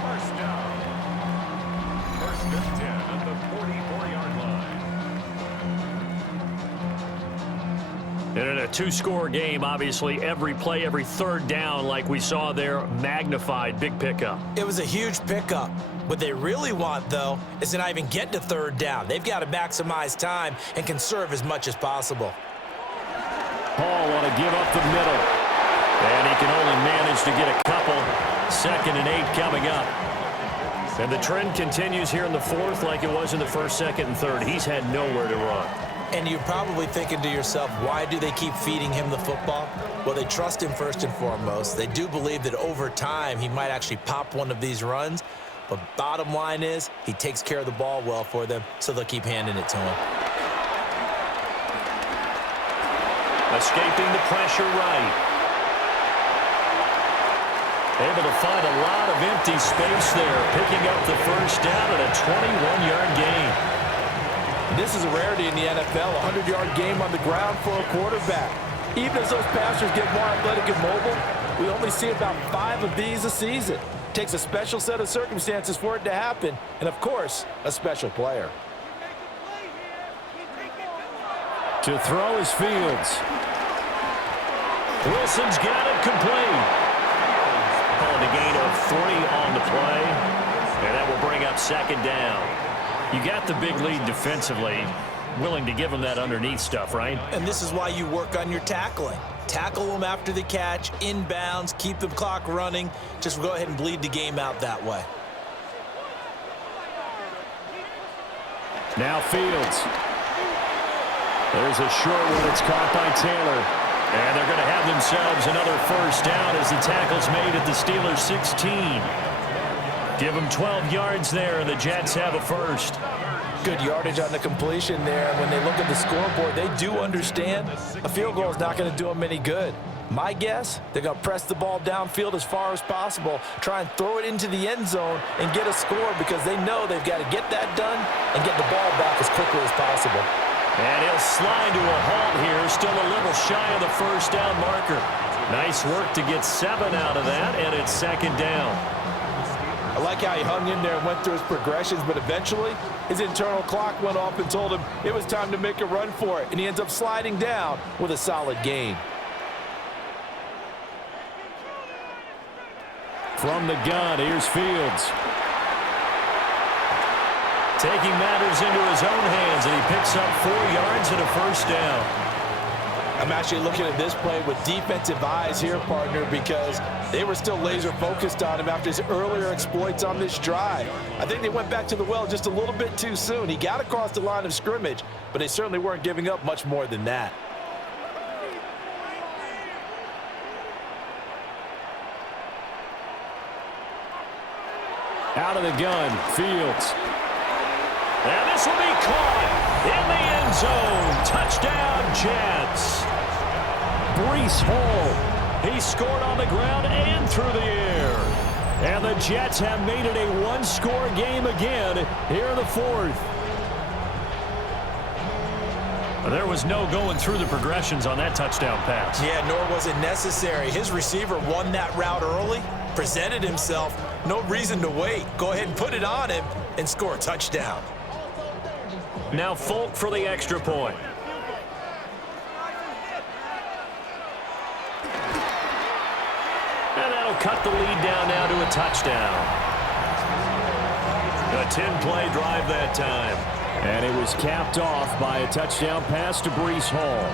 First down. First and 10 at the 44-yard line. And in a two-score game, obviously, every play, every third down, like we saw there, magnified. Big pickup. It was a huge pickup. What they really want, though, is to not even get to third down. They've got to maximize time and conserve as much as possible. Hall want to give up the middle. And he can only manage to get a couple. 2nd and 8 coming up. And the trend continues here in the fourth like it was in the first, second, and third. He's had nowhere to run. And you're probably thinking to yourself, why do they keep feeding him the football? Well, they trust him first and foremost. They do believe that over time he might actually pop one of these runs. But bottom line is, he takes care of the ball well for them, so they'll keep handing it to him. Escaping the pressure right. Able to find a lot of empty space there, picking up the first down at a 21-yard gain. This is a rarity in the NFL, a 100-yard game on the ground for a quarterback. Even as those passers get more athletic and mobile, we only see about 5 of these a season. Takes a special set of circumstances for it to happen, and of course, a special player. To throw is Fields. Wilson's got it complete. Calling a gain of 3 on the play, and that will bring up 2nd down. You got the big lead defensively, willing to give them that underneath stuff, right? And this is why you work on your tackling. Tackle them after the catch, inbounds, keep the clock running. Just go ahead and bleed the game out that way. Now Fields. There's a short one. It's caught by Taylor. And they're going to have themselves another first down as the tackle's made at the Steelers' 16. Give them 12 yards there, and the Jets have a first. Good yardage on the completion there. And when they look at the scoreboard, they do understand a field goal is not going to do them any good. My guess, they're going to press the ball downfield as far as possible, try and throw it into the end zone and get a score because they know they've got to get that done and get the ball back as quickly as possible. And he'll slide to a halt here, still a little shy of the first down marker. Nice work to get 7 out of that, and it's 2nd down. I like how he hung in there and went through his progressions, but eventually his internal clock went off and told him it was time to make a run for it, and he ends up sliding down with a solid gain. From the gun, here's Fields. Taking matters into his own hands, and he picks up 4 yards and a first down. I'm actually looking at this play with defensive eyes here, partner, because they were still laser focused on him after his earlier exploits on this drive. I think they went back to the well just a little bit too soon. He got across the line of scrimmage, but they certainly weren't giving up much more than that. Out of the gun, Fields. And this will be caught in the end zone. Touchdown, Jets. Breece Hall. He scored on the ground and through the air. And the Jets have made it a 1-score game again here in the fourth. There was no going through the progressions on that touchdown pass. Yeah, nor was it necessary. His receiver won that route early, presented himself. No reason to wait. Go ahead and put it on him and score a touchdown. Now Folk for the extra point. And that'll cut the lead down now to a touchdown. A 10-play drive that time. And it was capped off by a touchdown pass to Breece Hall.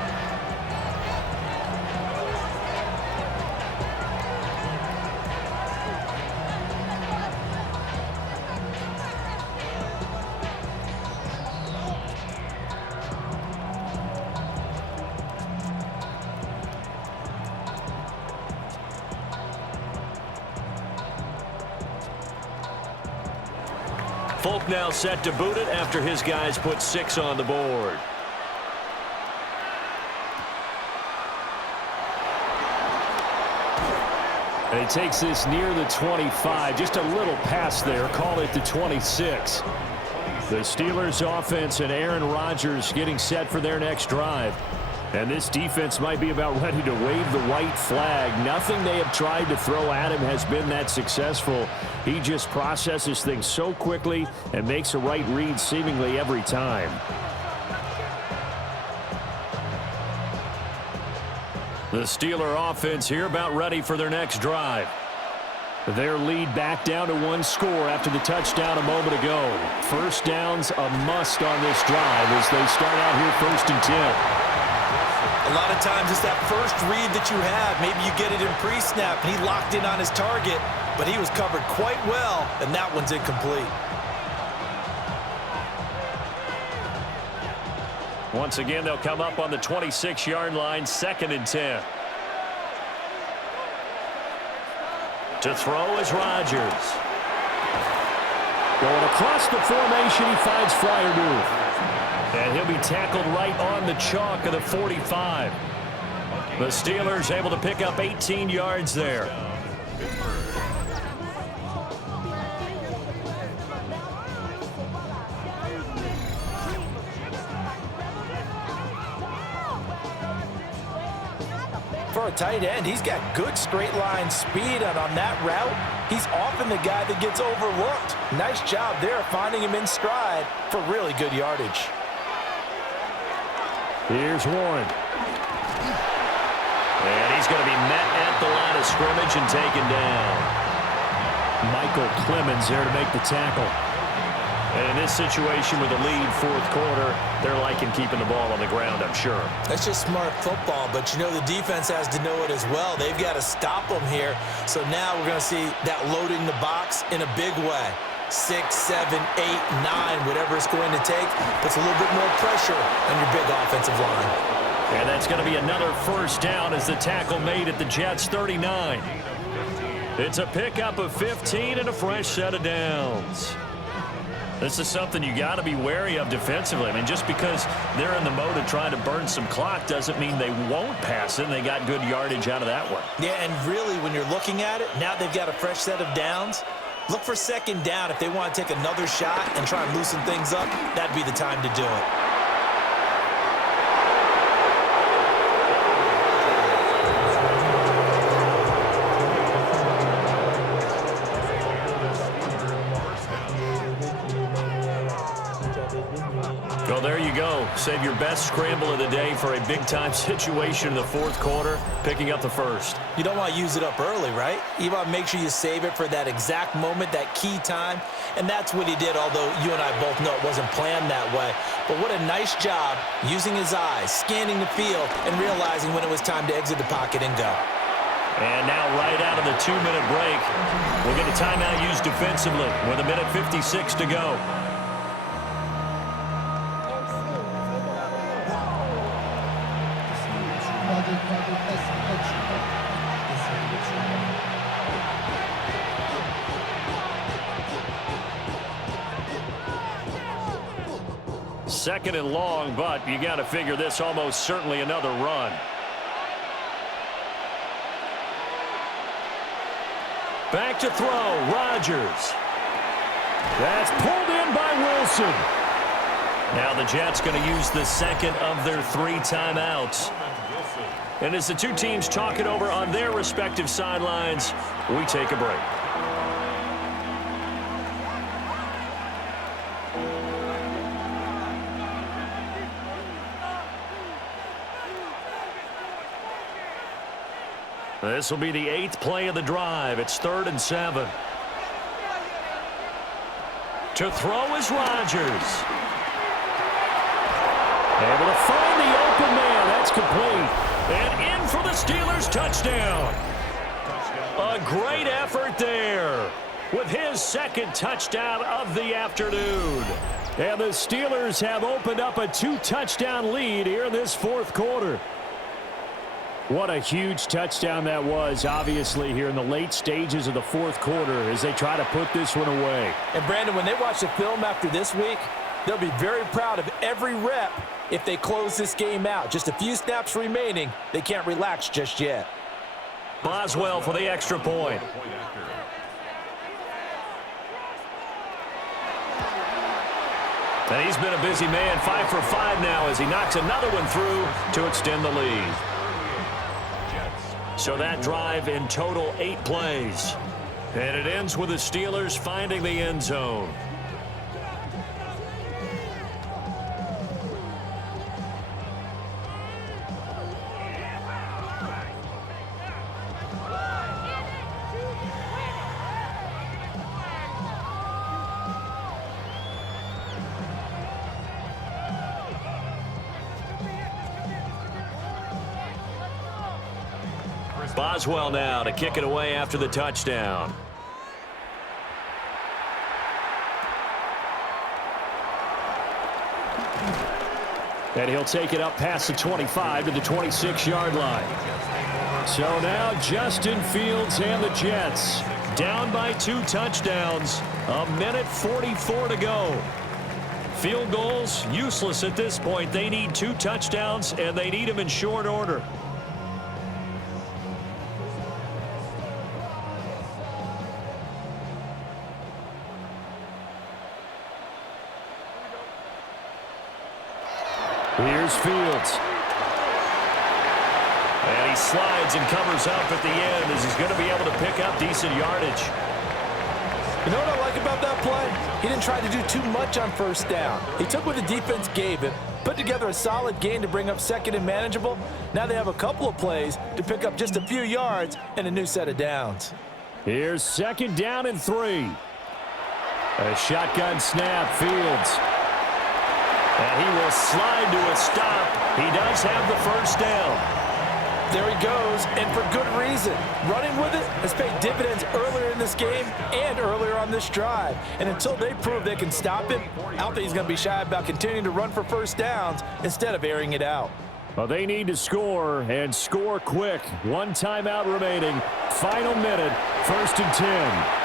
Folk now set to boot it after his guys put 6 on the board. And he takes this near the 25. Just a little pass there. Call it the 26. The Steelers offense and Aaron Rodgers getting set for their next drive. And this defense might be about ready to wave the white flag. Nothing they have tried to throw at him has been that successful. He just processes things so quickly and makes a right read seemingly every time. The Steeler offense here about ready for their next drive. Their lead back down to 1 score after the touchdown a moment ago. First down's a must on this drive as they start out here 1st and 10. A lot of times it's that first read that you have. Maybe you get it in pre-snap and he locked in on his target, but he was covered quite well, and that one's incomplete. Once again, they'll come up on the 26-yard line, 2nd and 10. To throw is Rodgers. Going across the formation, he finds Freiermuth. And he'll be tackled right on the chalk of the 45. The Steelers able to pick up 18 yards there. For a tight end, he's got good straight line speed, and on that route, he's often the guy that gets overlooked. Nice job there finding him in stride for really good yardage. Here's Warren. And he's going to be met at the line of scrimmage and taken down. Michael Clemens there to make the tackle. And in this situation with the lead 4th quarter, they're liking keeping the ball on the ground, I'm sure. That's just smart football, but you know the defense has to know it as well. They've got to stop them here. So now we're going to see that loading the box in a big way. 6, 7, 8, 9, whatever it's going to take, puts a little bit more pressure on your big offensive line. And that's going to be another first down as the tackle made at the Jets' 39. It's a pickup of 15 and a fresh set of downs. This is something you got to be wary of defensively. I mean, just because they're in the mode of trying to burn some clock doesn't mean they won't pass it, and they got good yardage out of that one. Yeah, and really, when you're looking at it, now they've got a fresh set of downs. Look for 2nd down. If they want to take another shot and try and loosen things up, that'd be the time to do it. Well, there you go. Save your best scramble of the day for a big-time situation in the 4th quarter, picking up the first. You don't want to use it up early, right? You want to make sure you save it for that exact moment, that key time. And that's what he did, although you and I both know it wasn't planned that way. But what a nice job using his eyes, scanning the field, and realizing when it was time to exit the pocket and go. And now right out of the 2-minute break, we'll get a timeout used defensively with 1:56 to go. Second and long, but you got to figure this almost certainly another run. Back to throw, Rodgers. That's pulled in by Wilson. Now the Jets going to use the second of their 3 timeouts. And as the two teams talk it over on their respective sidelines, we take a break. This will be the 8th play of the drive. It's 3rd and 7. To throw is Rodgers. Able to find the open man. That's complete. And in for the Steelers touchdown. A great effort there with his 2nd touchdown of the afternoon. And the Steelers have opened up a 2-touchdown lead here in this 4th quarter. What a huge touchdown that was, obviously, here in the late stages of the fourth quarter as they try to put this one away. And, Brandon, when they watch the film after this week, they'll be very proud of every rep if they close this game out. Just a few snaps remaining. They can't relax just yet. Boswell for the extra point. And he's been a busy man, 5 for 5 now as he knocks another one through to extend the lead. So that drive in total 8 plays. And it ends with the Steelers finding the end zone. Boswell now to kick it away after the touchdown. And he'll take it up past the 25 to the 26-yard line. So now Justin Fields and the Jets down by 2 touchdowns. 1:44 to go. Field goals useless at this point. They need 2 touchdowns, and they need them in short order. Here's Fields. And he slides and covers up at the end as he's going to be able to pick up decent yardage. You know what I like about that play? He didn't try to do too much on first down. He took what the defense gave him, put together a solid gain to bring up second and manageable. Now they have a couple of plays to pick up just a few yards and a new set of downs. Here's 2nd down and 3. A shotgun snap, Fields. And he will slide to a stop. He does have the first down. There he goes, and for good reason. Running with it has paid dividends earlier in this game and earlier on this drive. And until they prove they can stop him, I don't think he's going to be shy about continuing to run for first downs instead of airing it out. Well, they need to score, and score quick. 1 timeout remaining. Final minute, 1st and 10.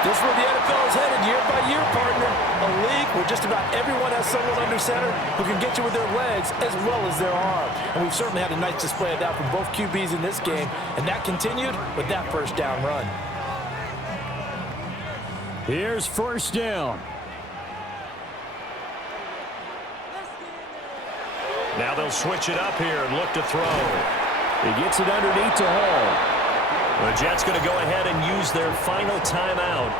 This is where the NFL is headed year by year, partner. A league where just about everyone has someone under center who can get you with their legs as well as their arm. And we've certainly had a nice display of that from both QBs in this game, and that continued with that first down run. Here's 1st down. Now they'll switch it up here and look to throw. He gets it underneath to Hall. The Jets going to go ahead and use their final timeout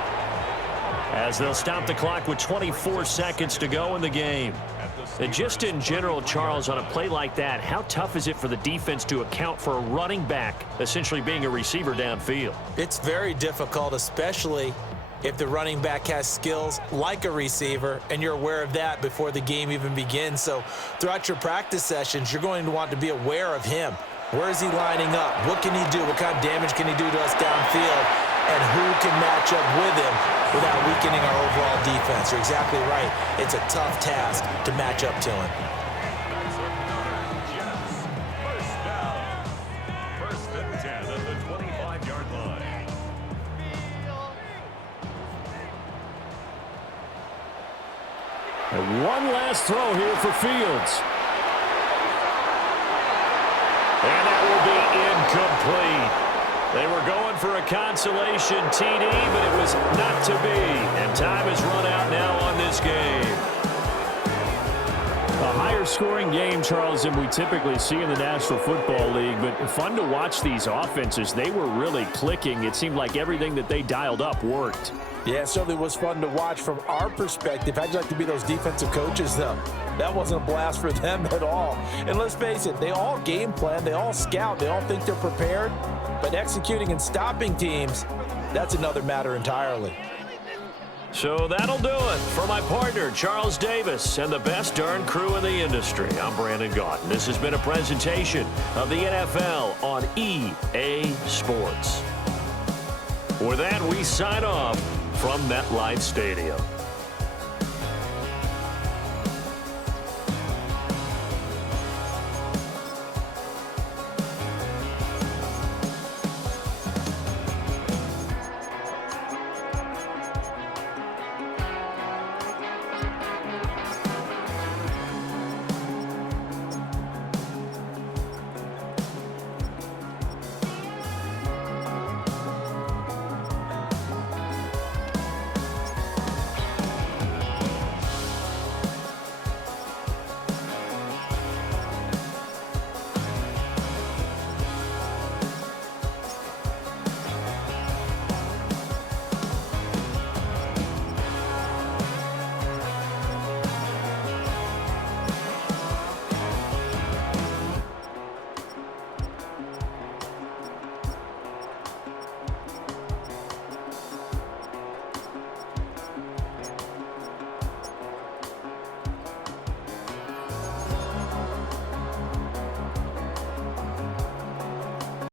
as they'll stop the clock with 24 seconds to go in the game. And just in general, Charles, on a play like that, how tough is it for the defense to account for a running back essentially being a receiver downfield? It's very difficult, especially if the running back has skills like a receiver, and you're aware of that before the game even begins. So throughout your practice sessions, you're going to want to be aware of him. Where is he lining up? What can he do? What kind of damage can he do to us downfield? And who can match up with him without weakening our overall defense? You're exactly right. It's a tough task to match up to him. First and 10 at the 25-yard line. And one last throw here for Fields. And that will be incomplete. They were going for a consolation TD, but it was not to be. And time has run out now on this game. A higher scoring game, Charles, than we typically see in the National Football League, but fun to watch these offenses. They were really clicking. It seemed like everything that they dialed up worked. Yeah, it certainly was fun to watch from our perspective. How'd you like to be those defensive coaches, though? That wasn't a blast for them at all. And let's face it, they all game plan, they all scout, they all think they're prepared. But executing and stopping teams, that's another matter entirely. So that'll do it for my partner, Charles Davis, and the best darn crew in the industry. I'm Brandon Gaudin. This has been a presentation of the NFL on EA Sports. With that, we sign off from MetLife Stadium.